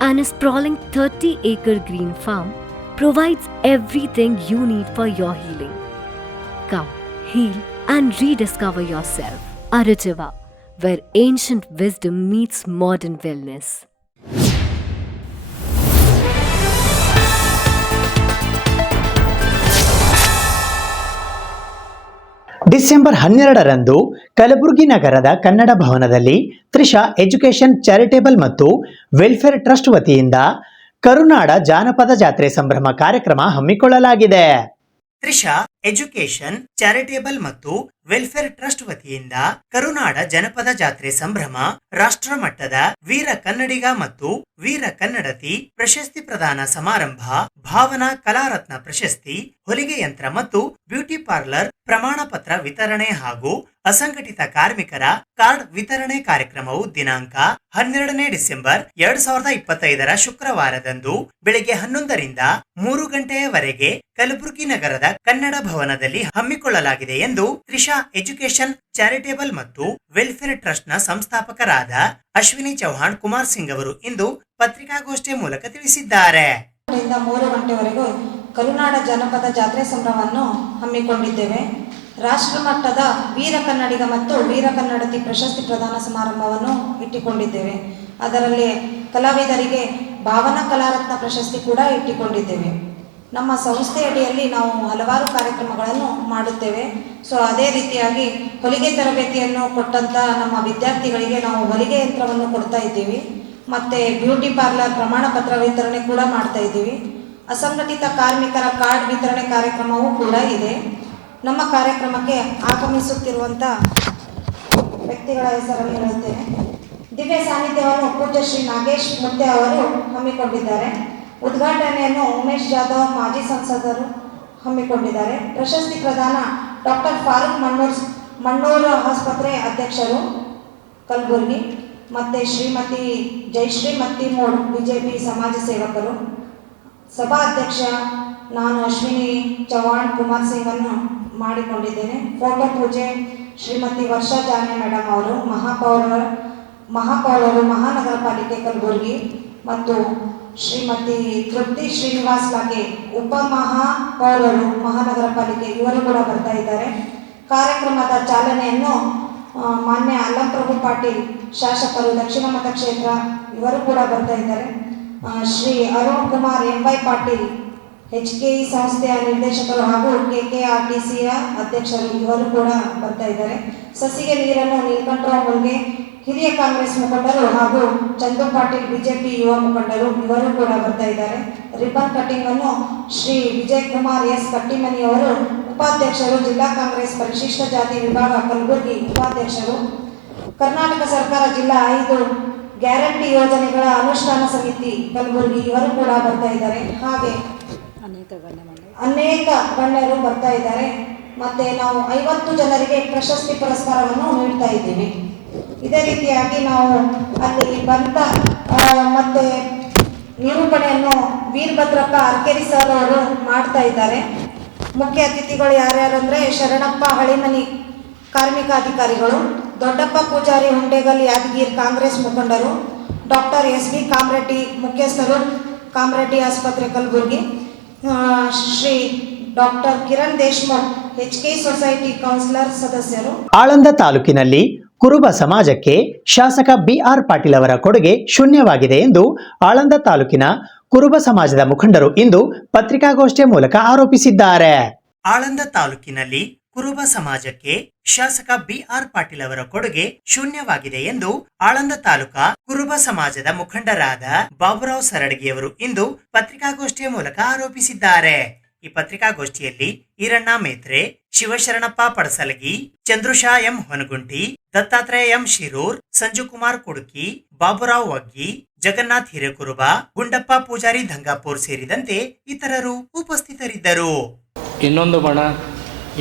and a sprawling 30-acre green farm provides everything you need for your healing. Come, heal, and rediscover yourself. Arujiva, where ancient wisdom meets modern wellness. December 12ರಂದು ಕಲಬುರಗಿ ನಗರದ ಕನ್ನಡ ಭವನದಲ್ಲಿ ತ್ರಿಷಾ ಎಜುಕೇಷನ್ ಚಾರಿಟೇಬಲ್ ಮತ್ತು ವೆಲ್ಫೇರ್ ಟ್ರಸ್ಟ್ ವತಿಯಿಂದ ಕರುನಾಡ ಜಾನಪದ ಜಾತ್ರೆ ಸಂಭ್ರಮ ಕಾರ್ಯಕ್ರಮ ಹಮ್ಮಿಕೊಳ್ಳಲಾಗಿದೆ. ತ್ರಿಷಾ ಎಜುಕೇಶನ್ ಚಾರಿಟೇಬಲ್ ಮತ್ತು ವೆಲ್ಫೇರ್ ಟ್ರಸ್ಟ್ ವತಿಯಿಂದ ಕರುನಾಡ ಜನಪದ ಜಾತ್ರೆ ಸಂಭ್ರಮ ರಾಷ್ಟ್ರ ಮಟ್ಟದ ವೀರ ಕನ್ನಡಿಗ ಮತ್ತು ವೀರ ಕನ್ನಡತಿ ಪ್ರಶಸ್ತಿ ಪ್ರದಾನ ಸಮಾರಂಭ, ಭಾವನಾ ಕಲಾರತ್ನ ಪ್ರಶಸ್ತಿ, ಹೊಲಿಗೆ ಯಂತ್ರ ಮತ್ತು ಬ್ಯೂಟಿ ಪಾರ್ಲರ್ ಪ್ರಮಾಣ ಪತ್ರ ವಿತರಣೆ ಹಾಗೂ ಅಸಂಘಟಿತ ಕಾರ್ಮಿಕರ ಕಾರ್ಡ್ ವಿತರಣೆ ಕಾರ್ಯಕ್ರಮವು ದಿನಾಂಕ 12ನೇ ಡಿಸೆಂಬರ್ 2025 ಶುಕ್ರವಾರದಂದು ಬೆಳಗ್ಗೆ 11ರಿಂದ 3 ಗಂಟೆಯವರೆಗೆ ಕಲಬುರಗಿ ನಗರದ ಕನ್ನಡ ಭವನದಲ್ಲಿ ಹಮ್ಮಿಕೊಳ್ಳಲಾಗಿದೆ ಎಂದು ತ್ರಿಷಾ ಎಜುಕೇಷನ್ ಚಾರಿಟೇಬಲ್ ಮತ್ತು ವೆಲ್ಫೇರ್ ಟ್ರಸ್ಟ್ ನ ಸಂಸ್ಥಾಪಕರಾದ ಅಶ್ವಿನಿ ಚೌಹಾಣ್ ಕುಮಾರ್ ಸಿಂಗ್ ಅವರು ಇಂದು ಪತ್ರಿಕಾಗೋಷ್ಠಿಯ ಮೂಲಕ ತಿಳಿಸಿದ್ದಾರೆ. 3 ಗಂಟೆವರೆಗೂ ಕರುನಾಡ ಜನಪದ ಜಾತ್ರೆ ಸಂಭ್ರಮವನ್ನು ಹಮ್ಮಿಕೊಂಡಿದ್ದೇವೆ. ರಾಷ್ಟ್ರ ಮಟ್ಟದ ವೀರ ಕನ್ನಡಿಗ ಮತ್ತು ವೀರ ಕನ್ನಡತಿ ಪ್ರಶಸ್ತಿ ಪ್ರದಾನ ಸಮಾರಂಭವನ್ನು ಇಟ್ಟುಕೊಂಡಿದ್ದೇವೆ. ಅದರಲ್ಲಿ ಕಲಾವಿದರಿಗೆ ಭಾವನಾ ಕಲಾರತ್ನ ಪ್ರಶಸ್ತಿ ಕೂಡ ಇಟ್ಟುಕೊಂಡಿದ್ದೇವೆ. ನಮ್ಮ ಸಂಸ್ಥೆಯಡಿಯಲ್ಲಿ ನಾವು ಹಲವಾರು ಕಾರ್ಯಕ್ರಮಗಳನ್ನು ಮಾಡುತ್ತೇವೆ. ಸೊ ಅದೇ ರೀತಿಯಾಗಿ ಹೊಲಿಗೆ ತರಬೇತಿಯನ್ನು ಕೊಟ್ಟಂಥ ನಮ್ಮ ವಿದ್ಯಾರ್ಥಿಗಳಿಗೆ ನಾವು ಹೊಲಿಗೆ ಯಂತ್ರವನ್ನು ಕೊಡ್ತಾ ಇದ್ದೀವಿ. ಮತ್ತು ಬ್ಯೂಟಿ ಪಾರ್ಲರ್ ಪ್ರಮಾಣ ಪತ್ರ ವಿತರಣೆ ಕೂಡ ಮಾಡ್ತಾ ಇದ್ದೀವಿ. ಅಸಂಘಟಿತ ಕಾರ್ಮಿಕರ ಕಾರ್ಡ್ ವಿತರಣೆ ಕಾರ್ಯಕ್ರಮವೂ ಕೂಡ ಇದೆ. ನಮ್ಮ ಕಾರ್ಯಕ್ರಮಕ್ಕೆ ಆಗಮಿಸುತ್ತಿರುವಂಥ ವ್ಯಕ್ತಿಗಳ ಹೆಸರನ್ನು ಹೇಳುತ್ತೇನೆ. ದಿವ್ಯ ಸಾನ್ನಿಧ್ಯವನ್ನು ಪೂಜ್ಯ ಶ್ರೀ ನಾಗೇಶ್ ಮುತ್ತೆ ಅವರು ಹಮ್ಮಿಕೊಂಡಿದ್ದಾರೆ. ಉದ್ಘಾಟನೆಯನ್ನು ಉಮೇಶ್ ಜಾಧವ್ ಮಾಜಿ ಸಂಸದರು ಹಮ್ಮಿಕೊಂಡಿದ್ದಾರೆ. ಪ್ರಶಸ್ತಿ ಪ್ರದಾನ ಡಾಕ್ಟರ್ ಫಾರೂಕ್ ಮಣ್ಣೂರು ಆಸ್ಪತ್ರೆ ಅಧ್ಯಕ್ಷರು ಕಲಬುರಗಿ ಮತ್ತು ಶ್ರೀಮತಿ ಜಯಶ್ರೀ ಮತ್ತಿಮೂಡ್ ಬಿಜೆಪಿ ಸಮಾಜ ಸೇವಕರು. ಸಭಾ ಅಧ್ಯಕ್ಷ ನಾನು ಅಶ್ವಿನಿ ಚೌಹಾಣ್ ಕುಮಾರ್ ಸಿಂಗ್ ಅನ್ನು ಮಾಡಿಕೊಂಡಿದ್ದೇನೆ. ಫೋಟೋ ಪೂಜೆ ಶ್ರೀಮತಿ ವರ್ಷಾ ಜಾನೆ ಮೇಡಮ್ ಅವರು, ಮಹಾಪೌರರು ಮಹಾನಗರ ಪಾಲಿಕೆ ಕಲಬುರಗಿ, ಮತ್ತು ಶ್ರೀಮತಿ ತೃಪ್ತಿ ಶ್ರೀನಿವಾಸ್ ಲಾಗೆ ಉಪಮಹಾಪೌರರು ಮಹಾನಗರ ಪಾಲಿಕೆ, ಇವರು ಕೂಡ ಬರ್ತಾ ಇದ್ದಾರೆ. ಕಾರ್ಯಕ್ರಮದ ಚಾಲನೆಯನ್ನು ಮಾನ್ಯ ಅಲ್ಲಂಪ್ರಭು ಪಾಟೀಲ್ ಶಾಸಕರು ದಕ್ಷಿಣ ಮತಕ್ಷೇತ್ರ, ಇವರು ಕೂಡ ಬರ್ತಾ ಇದ್ದಾರೆ. ಶ್ರೀ ಅರುಣ್ ಕುಮಾರ್ MY ಪಾಟೀಲ್ HKE ಸಂಸ್ಥೆಯ ನಿರ್ದೇಶಕರು ಹಾಗೂ KKRTCಯ ಅಧ್ಯಕ್ಷರು, ಇವರು ಕೂಡ ಬರ್ತಾ ಇದ್ದಾರೆ. ಸಸಿಗೆ ನೀರನ್ನು ನೀಲಕಂಠರಾವ್ ಮುಲ್ಗೆ ಹಿರಿಯ ಕಾಂಗ್ರೆಸ್ ಮುಖಂಡರು ಹಾಗೂ ಚಂದು ಪಾಟೀಲ್ ಬಿಜೆಪಿ ಯುವ ಮುಖಂಡರು, ಇವರು ಕೂಡ ಬರ್ತಾ ಇದ್ದಾರೆ. ರಿಬ್ಬನ್ ಕಟಿಂಗ್ ಅನ್ನು ಶ್ರೀ ವಿಜಯ್ ಕುಮಾರ್ S ಕಟ್ಟಿಮನಿಯವರು, ಉಪಾಧ್ಯಕ್ಷರು ಜಿಲ್ಲಾ ಕಾಂಗ್ರೆಸ್ ಪರಿಶಿಷ್ಟ ಜಾತಿ ವಿಭಾಗ ಕಲಬುರಗಿ ಉಪಾಧ್ಯಕ್ಷರು. ಕರ್ನಾಟಕ ಸರ್ಕಾರ ಜಿಲ್ಲಾ 5 ಗ್ಯಾರಂಟಿ ಯೋಜನೆಗಳ ಅನುಷ್ಠಾನ ಸಮಿತಿ ಕಲಬುರಗಿ ಇವರು ಕೂಡ ಬರ್ತಾ ಇದ್ದಾರೆ. ಹಾಗೆ ಅನೇಕ ಗಣ್ಯರು ಬರ್ತಾ ಇದ್ದಾರೆ. ಮತ್ತೆ ನಾವು 50 ಜನರಿಗೆ ಪ್ರಶಸ್ತಿ ಪುರಸ್ಕಾರವನ್ನು ನೀಡ್ತಾ ಇದ್ದೀವಿ. ಇದೇ ರೀತಿಯಾಗಿ ನಾವು ಅಲ್ಲಿ ಬಂದ ಮತ್ತೆ ನಿರೂಪಣೆಯನ್ನು ವೀರಭದ್ರಪ್ಪ ಅರ್ಕೆರಿ ಸರ್ ಅವರು ಮಾಡ್ತಾ ಇದ್ದಾರೆ. ಮುಖ್ಯ ಅತಿಥಿಗಳು ಯಾರ್ಯಾರಂದ್ರೆ ಶರಣಪ್ಪ ಹಳಿಮನಿ ಕಾರ್ಮಿಕ ಅಧಿಕಾರಿಗಳು, ದೊಡ್ಡಪ್ಪ ಪೂಜಾರಿ ಹುಂಡೇಗಲ್ ಯಾದಗಿರಿ ಕಾಂಗ್ರೆಸ್ ಮುಖಂಡರು, ಡಾಕ್ಟರ್ SB ಕಾಮರೆಡ್ಡಿ ಮುಖ್ಯಸ್ಥರು ಕಾಮರೆಡ್ಡಿ ಆಸ್ಪತ್ರೆ Kalaburagi, Shri doctor Kiran Deshmukh HK society councillor ಸದಸ್ಯರು. ಆಳಂದ ತಾಲೂಕಿನಲ್ಲಿ ಕುರುಬ ಸಮಾಜಕ್ಕೆ ಶಾಸಕ BR ಪಾಟೀಲ್ ಅವರ ಕೊಡುಗೆ ಶೂನ್ಯವಾಗಿದೆ ಎಂದು ಆಳಂದ ತಾಲೂಕಿನ ಕುರುಬ ಸಮಾಜದ ಮುಖಂಡರು ಇಂದು ಪತ್ರಿಕಾಗೋಷ್ಠಿಯ ಮೂಲಕ ಆರೋಪಿಸಿದ್ದಾರೆ. ಆಳಂದ ತಾಲೂಕಿನಲ್ಲಿ ಕುರುಬ ಸಮಾಜಕ್ಕೆ ಶಾಸಕ BR ಪಾಟೀಲ್ ಅವರ ಕೊಡುಗೆ ಶೂನ್ಯವಾಗಿದೆ ಎಂದು ಆಳಂದ ತಾಲೂಕಾ ಕುರುಬ ಸಮಾಜದ ಮುಖಂಡರಾದ ಬಾಬುರಾವ್ ಸರಡಗಿಯವರು ಇಂದು ಪತ್ರಿಕಾಗೋಷ್ಠಿಯ ಮೂಲಕ ಆರೋಪಿಸಿದ್ದಾರೆ. ಈ ಪತ್ರಿಕಾಗೋಷ್ಠಿಯಲ್ಲಿ ಈರಣ್ಣ ಮೇತ್ರೆ, ಶಿವಶರಣಪ್ಪ ಪಡಸಲಗಿ, ಚಂದ್ರುಷಾ M ಹೊನಗುಂಟಿ, ದತ್ತಾತ್ರೇಯ M ಶಿರೂರ್, ಸಂಜುಕುಮಾರ್ ಕುಡುಕಿ, ಬಾಬುರಾವ್ ವಗ್ಗಿ, ಜಗನ್ನಾಥ್ ಹಿರೇಕುರುಬ, ಗುಂಡಪ್ಪ ಪೂಜಾರಿ ದಂಗಾಪುರ್ ಸೇರಿದಂತೆ ಇತರರು ಉಪಸ್ಥಿತರಿದ್ದರು. ಇನ್ನೊಂದು ಬಣ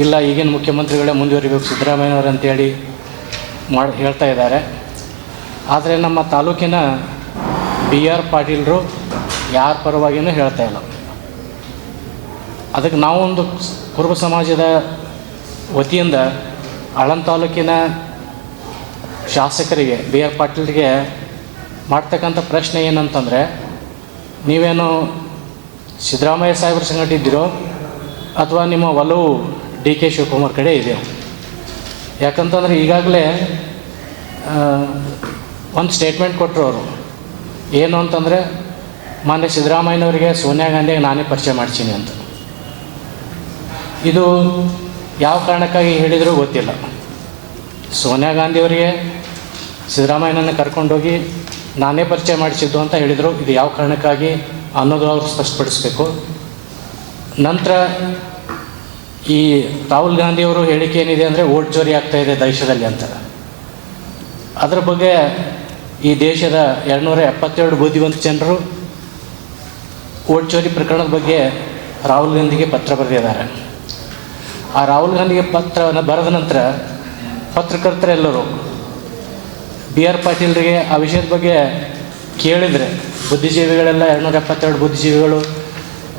ಇಲ್ಲ, ಈಗಿನ ಮುಖ್ಯಮಂತ್ರಿಗಳೇ ಮುಂದುವರಿಬೇಕು ಸಿದ್ದರಾಮಯ್ಯನವರು ಅಂತೇಳಿ ಹೇಳ್ತಾ ಇದ್ದಾರೆ. ಆದರೆ ನಮ್ಮ ತಾಲೂಕಿನ BR ಪಾಟೀಲರು ಯಾರ ಪರವಾಗಿಯೂ ಹೇಳ್ತಾ ಇಲ್ಲ. ಅದಕ್ಕೆ ನಾವೊಂದು ಕುರುಬ ಸಮಾಜದ ವತಿಯಿಂದ ಆಳಂದ ತಾಲೂಕಿನ ಶಾಸಕರಿಗೆ BR ಪಾಟೀಲ್ರಿಗೆ ಮಾಡ್ತಕ್ಕಂಥ ಪ್ರಶ್ನೆ ಏನಂತಂದರೆ, ನೀವೇನು ಸಿದ್ದರಾಮಯ್ಯ ಸಾಹೇಬ್ರ ಸಂಗಟ ಇದ್ದೀರೋ ಅಥವಾ ನಿಮ್ಮ ಒಲವು DK ಶಿವಕುಮಾರ್ ಕಡೆ ಇದೆ? ಯಾಕಂತಂದರೆ ಈಗಾಗಲೇ ಒಂದು ಸ್ಟೇಟ್ಮೆಂಟ್ ಕೊಟ್ಟರು ಅವರು. ಏನು ಅಂತಂದರೆ, ಮಾನ್ಯ ಸಿದ್ದರಾಮಯ್ಯನವರಿಗೆ ಸೋನಿಯಾ ಗಾಂಧಿಗೆ ನಾನೇ ಪರಿಚಯ ಮಾಡ್ತೀನಿ ಅಂತ. ಇದು ಯಾವ ಕಾರಣಕ್ಕಾಗಿ ಹೇಳಿದರೂ ಗೊತ್ತಿಲ್ಲ. ಸೋನಿಯಾ ಗಾಂಧಿಯವರಿಗೆ ಸಿದ್ದರಾಮಯ್ಯನನ್ನು ಕರ್ಕೊಂಡೋಗಿ ನಾನೇ ಪರಿಚಯ ಮಾಡಿಸಿದ್ದು ಅಂತ ಹೇಳಿದರು. ಇದು ಯಾವ ಕಾರಣಕ್ಕಾಗಿ ಅನ್ನೋದು ಅವರು ಸ್ಪಷ್ಟಪಡಿಸಬೇಕು. ನಂತರ ಈ ರಾಹುಲ್ ಗಾಂಧಿಯವರು ಹೇಳಿಕೆ ಏನಿದೆ ಅಂದರೆ ವೋಟ್ ಚೋರಿ ಆಗ್ತಾಯಿದೆ ದೇಶದಲ್ಲಿ ಅಂತ. ಅದರ ಬಗ್ಗೆ ಈ ದೇಶದ 272 ಬುದ್ಧಿವಂತ ಜನರು ವೋಟ್ ಚೋರಿ ಪ್ರಕರಣದ ಬಗ್ಗೆ ರಾಹುಲ್ ಗಾಂಧಿಗೆ ಪತ್ರ ಬರೆದಿದ್ದಾರೆ. ಆ ರಾಹುಲ್ ಗಾಂಧಿಗೆ ಪತ್ರವನ್ನು ಬರೆದ ನಂತರ ಪತ್ರಕರ್ತರೆಲ್ಲರೂ BR ಪಾಟೀಲ್ರಿಗೆ ಆ ವಿಷಯದ ಬಗ್ಗೆ ಕೇಳಿದರೆ, ಬುದ್ಧಿಜೀವಿಗಳೆಲ್ಲ 272 ಬುದ್ಧಿಜೀವಿಗಳು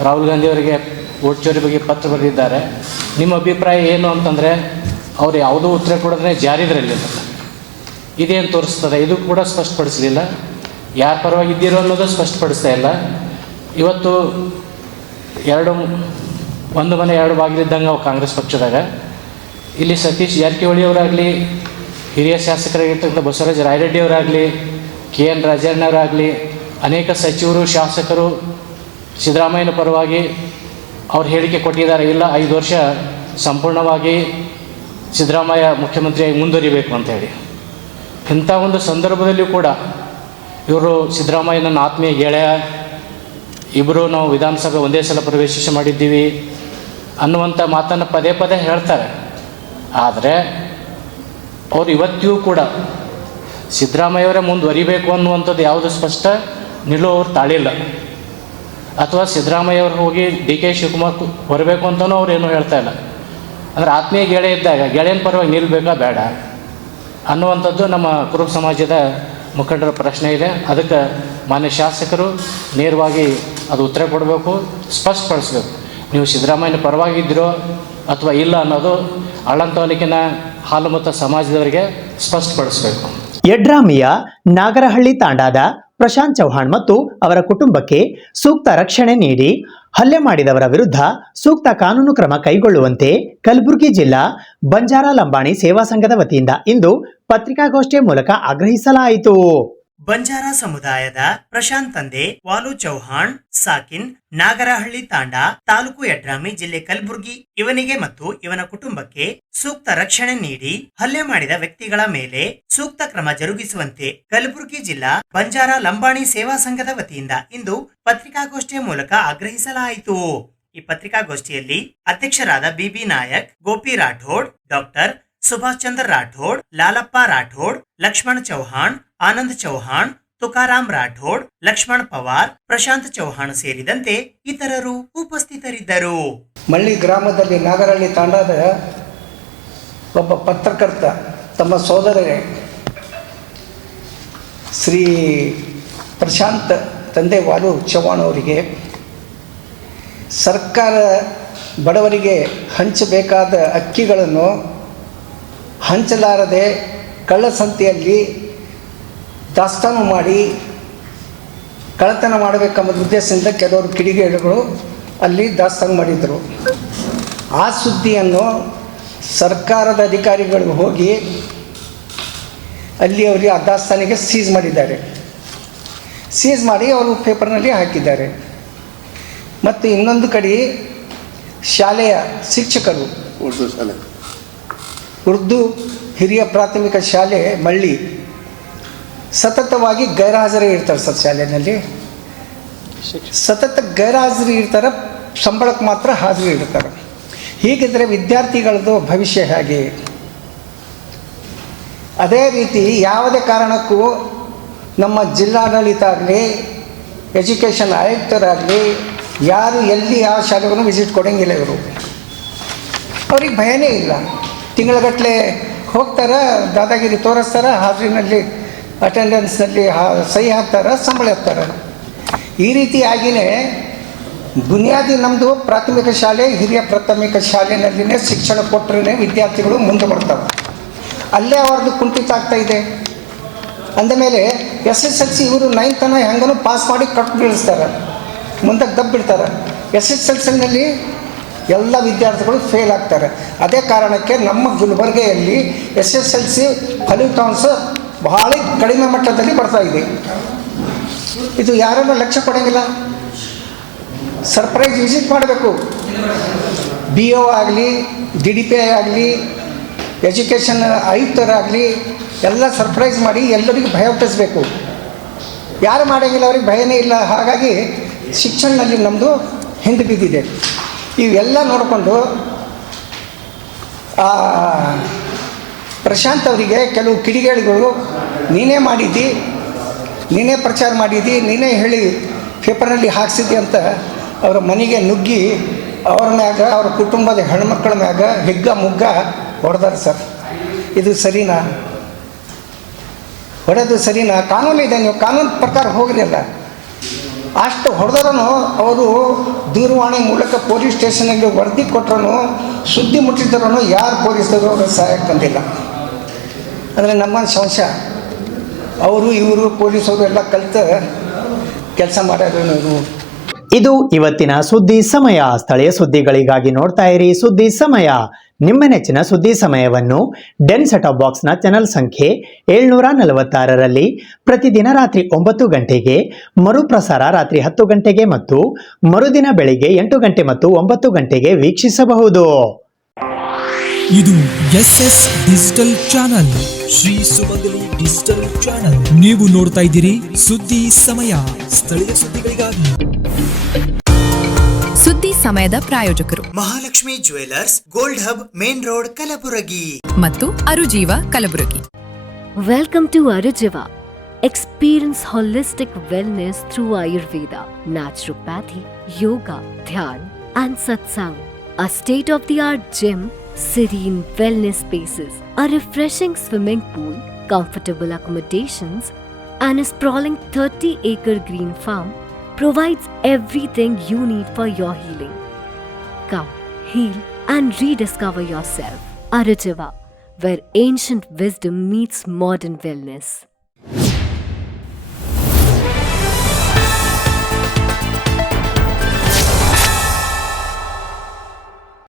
ರಾಹುಲ್ ಗಾಂಧಿಯವರಿಗೆ ವೋಟ್ ಚೋರಿ ಬಗ್ಗೆ ಪತ್ರ ಬರೆದಿದ್ದಾರೆ. ನಿಮ್ಮ ಅಭಿಪ್ರಾಯ ಏನು ಅಂತಂದರೆ, ಅವ್ರು ಯಾವುದೂ ಉತ್ತರ ಕೊಡೋದ್ರೆ ಜಾರಿದ್ರಲ್ಲಿಲ್ಲ. ಇದೇನು ತೋರಿಸ್ತದೆ? ಇದು ಕೂಡ ಸ್ಪಷ್ಟಪಡಿಸಲಿಲ್ಲ. ಯಾರ ಪರವಾಗಿದ್ದೀರೋ ಅನ್ನೋದು ಸ್ಪಷ್ಟಪಡಿಸ್ತಾ ಇಲ್ಲ. ಇವತ್ತು ಒಂದು ಮನೆ 2 ಬಾಗಿಲಿದ್ದಂಗೆ ಅವು ಕಾಂಗ್ರೆಸ್ ಪಕ್ಷದಾಗ. ಇಲ್ಲಿ ಸತೀಶ್ ಜಾರಕಿಹೊಳಿಯವರಾಗಲಿ, ಹಿರಿಯ ಶಾಸಕರಾಗಿರ್ತಕ್ಕಂಥ ಬಸವರಾಜ ರಾಯರೆಡ್ಡಿಯವರಾಗಲಿ, KN ರಾಜಣ್ಣವರಾಗಲಿ, ಅನೇಕ ಸಚಿವರು ಶಾಸಕರು ಸಿದ್ದರಾಮಯ್ಯನ ಪರವಾಗಿ ಅವ್ರು ಹೇಳಿಕೆ ಕೊಟ್ಟಿದ್ದಾರೆ. ಇಲ್ಲ, 5 ವರ್ಷ ಸಂಪೂರ್ಣವಾಗಿ ಸಿದ್ದರಾಮಯ್ಯ ಮುಖ್ಯಮಂತ್ರಿಯಾಗಿ ಮುಂದುವರಿಬೇಕು ಅಂತೇಳಿ. ಇಂಥ ಒಂದು ಸಂದರ್ಭದಲ್ಲಿಯೂ ಕೂಡ ಇವರು ಸಿದ್ದರಾಮಯ್ಯನ ಆತ್ಮೀಯ ಗೆಳೆಯ, ಇಬ್ಬರು ನಾವು ವಿಧಾನಸಭೆ ಒಂದೇ ಸಲ ಪ್ರವೇಶ ಮಾಡಿದ್ದೀವಿ ಅನ್ನುವಂಥ ಮಾತನ್ನು ಪದೇ ಪದೇ ಹೇಳ್ತಾರೆ. ಆದರೆ ಅವರು ಇವತ್ತಿಗೂ ಕೂಡ ಸಿದ್ದರಾಮಯ್ಯವರೇ ಮುಂದುವರಿಬೇಕು ಅನ್ನುವಂಥದ್ದು ಯಾವುದು ಸ್ಪಷ್ಟ ನಿಲುವು ಅವ್ರು ತಾಳಿಲ್ಲ. ಅಥವಾ ಸಿದ್ದರಾಮಯ್ಯವ್ರು ಹೋಗಿ DK ಶಿವಕುಮಾರ್ ಬರಬೇಕು ಅಂತಲೂ ಅವ್ರು ಏನೂ ಹೇಳ್ತಾ ಇಲ್ಲ. ಅಂದರೆ ಆತ್ಮೀಯ ಗೆಳೆಯ ಇದ್ದಾಗ ಗೆಳೆಯನ ಪರವಾಗಿ ನಿಲ್ಲಬೇಕಾ ಬೇಡ ಅನ್ನುವಂಥದ್ದು ನಮ್ಮ ಕುರುಬ ಸಮಾಜದ ಮುಖಂಡರ ಪ್ರಶ್ನೆ ಇದೆ. ಅದಕ್ಕೆ ಮಾನ್ಯ ಶಾಸಕರು ನೇರವಾಗಿ ಅದು ಉತ್ತರ ಕೊಡಬೇಕು, ಸ್ಪಷ್ಟಪಡಿಸ್ಬೇಕು. ನೀವು ಸಿದ್ದರಾಮಯ್ಯನ ಪರವಾಗಿದ್ದೀರೋ ಅಥವಾ ಇಲ್ಲ ಅನ್ನೋದು ಆಳಂದ ತಾಲೂಕಿನ ಹಾಲುಮತ ಸಮಾಜದವರಿಗೆ ಸ್ಪಷ್ಟಪಡಿಸಬೇಕು. ಯಡ್ರಾಮಿಯ ನಾಗರಹಳ್ಳಿ ತಾಂಡಾದ ಪ್ರಶಾಂತ್ ಚೌಹಾಣ್ ಮತ್ತು ಅವರ ಕುಟುಂಬಕ್ಕೆ ಸೂಕ್ತ ರಕ್ಷಣೆ ನೀಡಿ ಹಲ್ಲೆ ಮಾಡಿದವರ ವಿರುದ್ಧ ಸೂಕ್ತ ಕಾನೂನು ಕ್ರಮ ಕೈಗೊಳ್ಳುವಂತೆ ಕಲಬುರಗಿ ಜಿಲ್ಲಾ ಬಂಜಾರ ಲಂಬಾಣಿ ಸೇವಾ ಸಂಘದ ವತಿಯಿಂದ ಇಂದು ಪತ್ರಿಕಾಗೋಷ್ಠಿಯ ಮೂಲಕ ಆಗ್ರಹಿಸಲಾಯಿತು. ಬಂಜಾರ ಸಮುದಾಯದ ಪ್ರಶಾಂತ್ ತಂದೆ ವಾಲು ಚೌಹಾಣ್ ಸಾಕಿನ್ ನಾಗರಹಳ್ಳಿ ತಾಂಡ ತಾಲೂಕು ಯಡ್ರಾಮಿ ಜಿಲ್ಲೆ ಕಲಬುರಗಿ ಇವನಿಗೆ ಮತ್ತು ಇವನ ಕುಟುಂಬಕ್ಕೆ ಸೂಕ್ತ ರಕ್ಷಣೆ ನೀಡಿ ಹಲ್ಲೆ ಮಾಡಿದ ವ್ಯಕ್ತಿಗಳ ಮೇಲೆ ಸೂಕ್ತ ಕ್ರಮ ಜರುಗಿಸುವಂತೆ ಕಲಬುರಗಿ ಜಿಲ್ಲಾ ಬಂಜಾರ ಲಂಬಾಣಿ ಸೇವಾ ಸಂಘದ ವತಿಯಿಂದ ಇಂದು ಪತ್ರಿಕಾಗೋಷ್ಠಿಯ ಮೂಲಕ ಆಗ್ರಹಿಸಲಾಯಿತು. ಈ ಪತ್ರಿಕಾಗೋಷ್ಠಿಯಲ್ಲಿ ಅಧ್ಯಕ್ಷರಾದ BB ನಾಯಕ್, ಗೋಪಿ ರಾಠೋಡ್, ಡಾಕ್ಟರ್ ಸುಭಾಷ್ ಚಂದ್ರ ರಾಠೋಡ್, ಲಾಲಪ್ಪ ರಾಠೋಡ್, ಲಕ್ಷ್ಮಣ್ ಚೌಹಾಣ್, ಆನಂದ್ ಚೌಹಾಣ್, ತುಕಾರಾಮ್ ರಾಠೋಡ್, ಲಕ್ಷ್ಮಣ್ ಪವಾರ್, ಪ್ರಶಾಂತ್ ಚೌಹಾಣ್ ಸೇರಿದಂತೆ ಇತರರು ಉಪಸ್ಥಿತರಿದ್ದರು. ಮಳ್ಳಿ ಗ್ರಾಮದಲ್ಲಿ ನಾಗರಹಳ್ಳಿ ತಾಂಡಾದ ಒಬ್ಬ ಪತ್ರಕರ್ತ ತಮ್ಮ ಸೋದರರೇ ಶ್ರೀ ಪ್ರಶಾಂತ್ ತಂದೆ ವಾಲು ಚೌಹಾಣ್ ಅವರಿಗೆ ಸರ್ಕಾರ ಬಡವರಿಗೆ ಹಂಚಬೇಕಾದ ಅಕ್ಕಿಗಳನ್ನು ಹಂಚಲಾರದೆ ಕಳ್ಳಸಂತೆಯಲ್ಲಿ ದಾಸ್ತಾನು ಮಾಡಿ ಕಳ್ಳತನ ಮಾಡಬೇಕೆಂಬ ಉದ್ದೇಶದಿಂದ ಕೆಲವರು ಕಿಡಿಗೇಡಿಗಳು ಅಲ್ಲಿ ದಾಸ್ತಾನು ಮಾಡಿದರು. ಆ ಸುದ್ದಿಯನ್ನು ಸರ್ಕಾರದ ಅಧಿಕಾರಿಗಳು ಹೋಗಿ ಅಲ್ಲಿ ಅವರಿಗೆ ಆ ದಾಸ್ತಾನಿಗೆ ಸೀಸ್ ಮಾಡಿದ್ದಾರೆ. ಸೀಸ್ ಮಾಡಿ ಅವರು ಪೇಪರ್ನಲ್ಲಿ ಹಾಕಿದ್ದಾರೆ. ಮತ್ತು ಇನ್ನೊಂದು ಕಡೆ ಶಾಲೆಯ ಶಿಕ್ಷಕರು, ಉರ್ದು ಹಿರಿಯ ಪ್ರಾಥಮಿಕ ಶಾಲೆ ಮಳ್ಳಿ ಸತತವಾಗಿ ಗೈರ್ಹಾಜರಿ ಇರ್ತಾರೆ ಸರ್. ಶಾಲೆಯಲ್ಲಿ ಸತತ ಗೈರ್ಹಾಜರಿ ಇರ್ತಾರೆ, ಸಂಬಳಕ್ಕೆ ಮಾತ್ರ ಹಾಜರಿ ಇರ್ತಾರೆ. ಹೀಗಿದ್ದರೆ ವಿದ್ಯಾರ್ಥಿಗಳದ್ದು ಭವಿಷ್ಯ ಹೇಗೆ? ಅದೇ ರೀತಿ ಯಾವುದೇ ಕಾರಣಕ್ಕೂ ನಮ್ಮ ಜಿಲ್ಲಾಡಳಿತ ಆಗಲಿ, ಎಜುಕೇಷನ್ ಆಯುಕ್ತರಾಗಲಿ ಯಾರು ಎಲ್ಲಿ ಯಾವ ಶಾಲೆಗೂ ವಿಸಿಟ್ ಕೊಡೋಂಗಿಲ್ಲ. ಇವರು ಅವ್ರಿಗೆ ಭಯನೇ ಇಲ್ಲ. ತಿಂಗಳಗಟ್ಟಲೆ ಹೋಗ್ತಾರೆ, ದಾದಾಗಿರಿ ತೋರಿಸ್ತಾರೆ, ಹಾಜರಿನಲ್ಲಿ ಅಟೆಂಡೆನ್ಸ್ನಲ್ಲಿ ಸಹಿ ಹಾಕ್ತಾರೆ, ಸಂಬಳ ಹಾಕ್ತಾರೆ. ಈ ರೀತಿಯಾಗಿಯೇ ಬುನಿಯಾದಿ ನಮ್ಮದು ಪ್ರಾಥಮಿಕ ಶಾಲೆ, ಹಿರಿಯ ಪ್ರಾಥಮಿಕ ಶಾಲೆಯಲ್ಲಿನೇ ಶಿಕ್ಷಣ ಕೊಟ್ಟರೆ ವಿದ್ಯಾರ್ಥಿಗಳು ಮುಂದೆ ಬರ್ತಾರೆ. ಅಲ್ಲೇ ಅವ್ರದ್ದು ಕುಂಠಿತ ಆಗ್ತಾಯಿದೆ. ಅಂದಮೇಲೆ SSLC ಇವರು 9th ತನಕ ಹೆಂಗನೂ ಪಾಸ್ ಮಾಡಿ ಕಟ್ಟು ಬೀಳಿಸ್ತಾರೆ, ಮುಂದಕ್ಕೆ ದಬ್ಬಿಡ್ತಾರೆ. SSLCನಲ್ಲಿ ಎಲ್ಲ ವಿದ್ಯಾರ್ಥಿಗಳು ಫೇಲ್ ಆಗ್ತಾರೆ. ಅದೇ ಕಾರಣಕ್ಕೆ ನಮ್ಮ ಗುಲ್ಬರ್ಗೆಯಲ್ಲಿ SSLC ಫಲಿತಾಂಶ ಬಹಳ ಕಡಿಮೆ ಮಟ್ಟದಲ್ಲಿ ಬರ್ತಾಯಿದೆ. ಇದು ಯಾರನ್ನೂ ಲಕ್ಷ್ಯ ಕೊಡೋಂಗಿಲ್ಲ. ಸರ್ಪ್ರೈಸ್ ವಿಸಿಟ್ ಮಾಡಬೇಕು. BO ಆಗಲಿ, DDPI ಆಗಲಿ, ಎಜುಕೇಷನ್ ಆಯುಕ್ತರಾಗಲಿ ಎಲ್ಲ ಸರ್ಪ್ರೈಸ್ ಮಾಡಿ ಎಲ್ಲರಿಗೂ ಭಯ ಹುಟ್ಟಿಸ್ಬೇಕು. ಯಾರು ಮಾಡೋಂಗಿಲ್ಲ, ಅವ್ರಿಗೆ ಭಯನೇ ಇಲ್ಲ. ಹಾಗಾಗಿ ಶಿಕ್ಷಣದಲ್ಲಿ ನಮ್ಮದು ಹಿಂದೆ ಬಿದ್ದಿದೆ. ಇವೆಲ್ಲ ನೋಡಿಕೊಂಡು ಪ್ರಶಾಂತ್ ಅವರಿಗೆ ಕೆಲವು ಕಿಡಿಗೇಡಿಗಳು ನೀನೇ ಮಾಡಿದ್ದಿ, ನೀನೇ ಪ್ರಚಾರ ಮಾಡಿದ್ದಿ, ನೀನೇ ಹೇಳಿ ಪೇಪರ್ನಲ್ಲಿ ಹಾಕ್ಸಿದ್ದಿ ಅಂತ ಅವರ ಮನೆಗೆ ನುಗ್ಗಿ ಅವ್ರ ಮ್ಯಾಗ, ಅವ್ರ ಕುಟುಂಬದ ಹೆಣ್ಮಕ್ಳ ಮ್ಯಾಗ ಹಿಗ್ಗ ಮುಗ್ಗ ಹೊಡೆದಾರೆ ಸರ್. ಇದು ಸರಿನಾ? ಹೊಡೆದು ಸರಿನಾ? ಕಾನೂನು ಇದೆ, ನೀವು ಕಾನೂನು ಪ್ರಕಾರ ಹೋಗಲಿಲ್ಲ. ಅಷ್ಟು ಹೊಡೆದ್ರೂ ಅವರು ದೂರವಾಣಿ ಮೂಲಕ ಪೊಲೀಸ್ ಸ್ಟೇಷನಲ್ಲಿ ವರದಿ ಕೊಟ್ಟರು, ಸುದ್ದಿ ಮುಟ್ಟಿದ್ರೂ ಯಾರು ಪೊಲೀಸರು ಅವರು ಸಹಾಯಕ್ಕೆ ಬಂದಿಲ್ಲ. ಅಂದರೆ ನಮ್ಮ ಸಂಶಯ ಅವರು ಇವರು ಪೊಲೀಸವರು ಎಲ್ಲ ಕಲಿತು ಕೆಲಸ ಮಾಡೋದು. ಇದು ಇವತ್ತಿನ ಸುದ್ದಿ ಸಮಯ. ಸ್ಥಳೀಯ ಸುದ್ದಿಗಳಿಗಾಗಿ ನೋಡ್ತಾ ಇರಿ ಸುದ್ದಿ ಸಮಯ. ನಿಮ್ಮ ನೆಚ್ಚಿನ ಸುದ್ದಿ ಸಮಯವನ್ನು ಡೆನ್ ಸೆಟಪ್ ಬಾಕ್ಸ್ನ ಚಾನಲ್ ಸಂಖ್ಯೆ 746ರಲ್ಲಿ ಪ್ರತಿದಿನ ರಾತ್ರಿ 9 ಗಂಟೆಗೆ, ಮರುಪ್ರಸಾರ ರಾತ್ರಿ 10 ಗಂಟೆಗೆ ಮತ್ತು ಮರುದಿನ ಬೆಳಿಗ್ಗೆ 8 ಗಂಟೆ ಮತ್ತು 9 ಗಂಟೆಗೆ ವೀಕ್ಷಿಸಬಹುದು. ಇದು SS ಡಿಜಿಟಲ್ ಚಾನಲ್, ಶ್ರೀ ಸುಮಂಗಲಿ ಡಿಜಿಟಲ್ ಚಾನಲ್. ನೀವು ನೋಡ್ತಾ ಇದ್ದೀರಿ ಸುದ್ದಿ ಸಮಯ, ಸ್ಥಳೀಯ ಸುದ್ದಿಗಳಿಗಾಗಿ. ಸುದ್ದಿ ಸಮಯದ ಪ್ರಾಯೋಜಕರು Mahalakshmi jewellers, gold hub, main road, Kalaburagi ಮತ್ತು ಅರುಜೀವ Kalaburagi. Welcome to Arujiva. Experience holistic wellness through Ayurveda, naturopathy, yoga, dhyan, and satsang. A state-of-the-art gym, serene wellness spaces, a refreshing swimming pool, comfortable accommodations, and a sprawling 30-acre green farm provides everything you need for your healing. Come, heal, and rediscover yourself. Arujiva, where ancient wisdom meets modern wellness.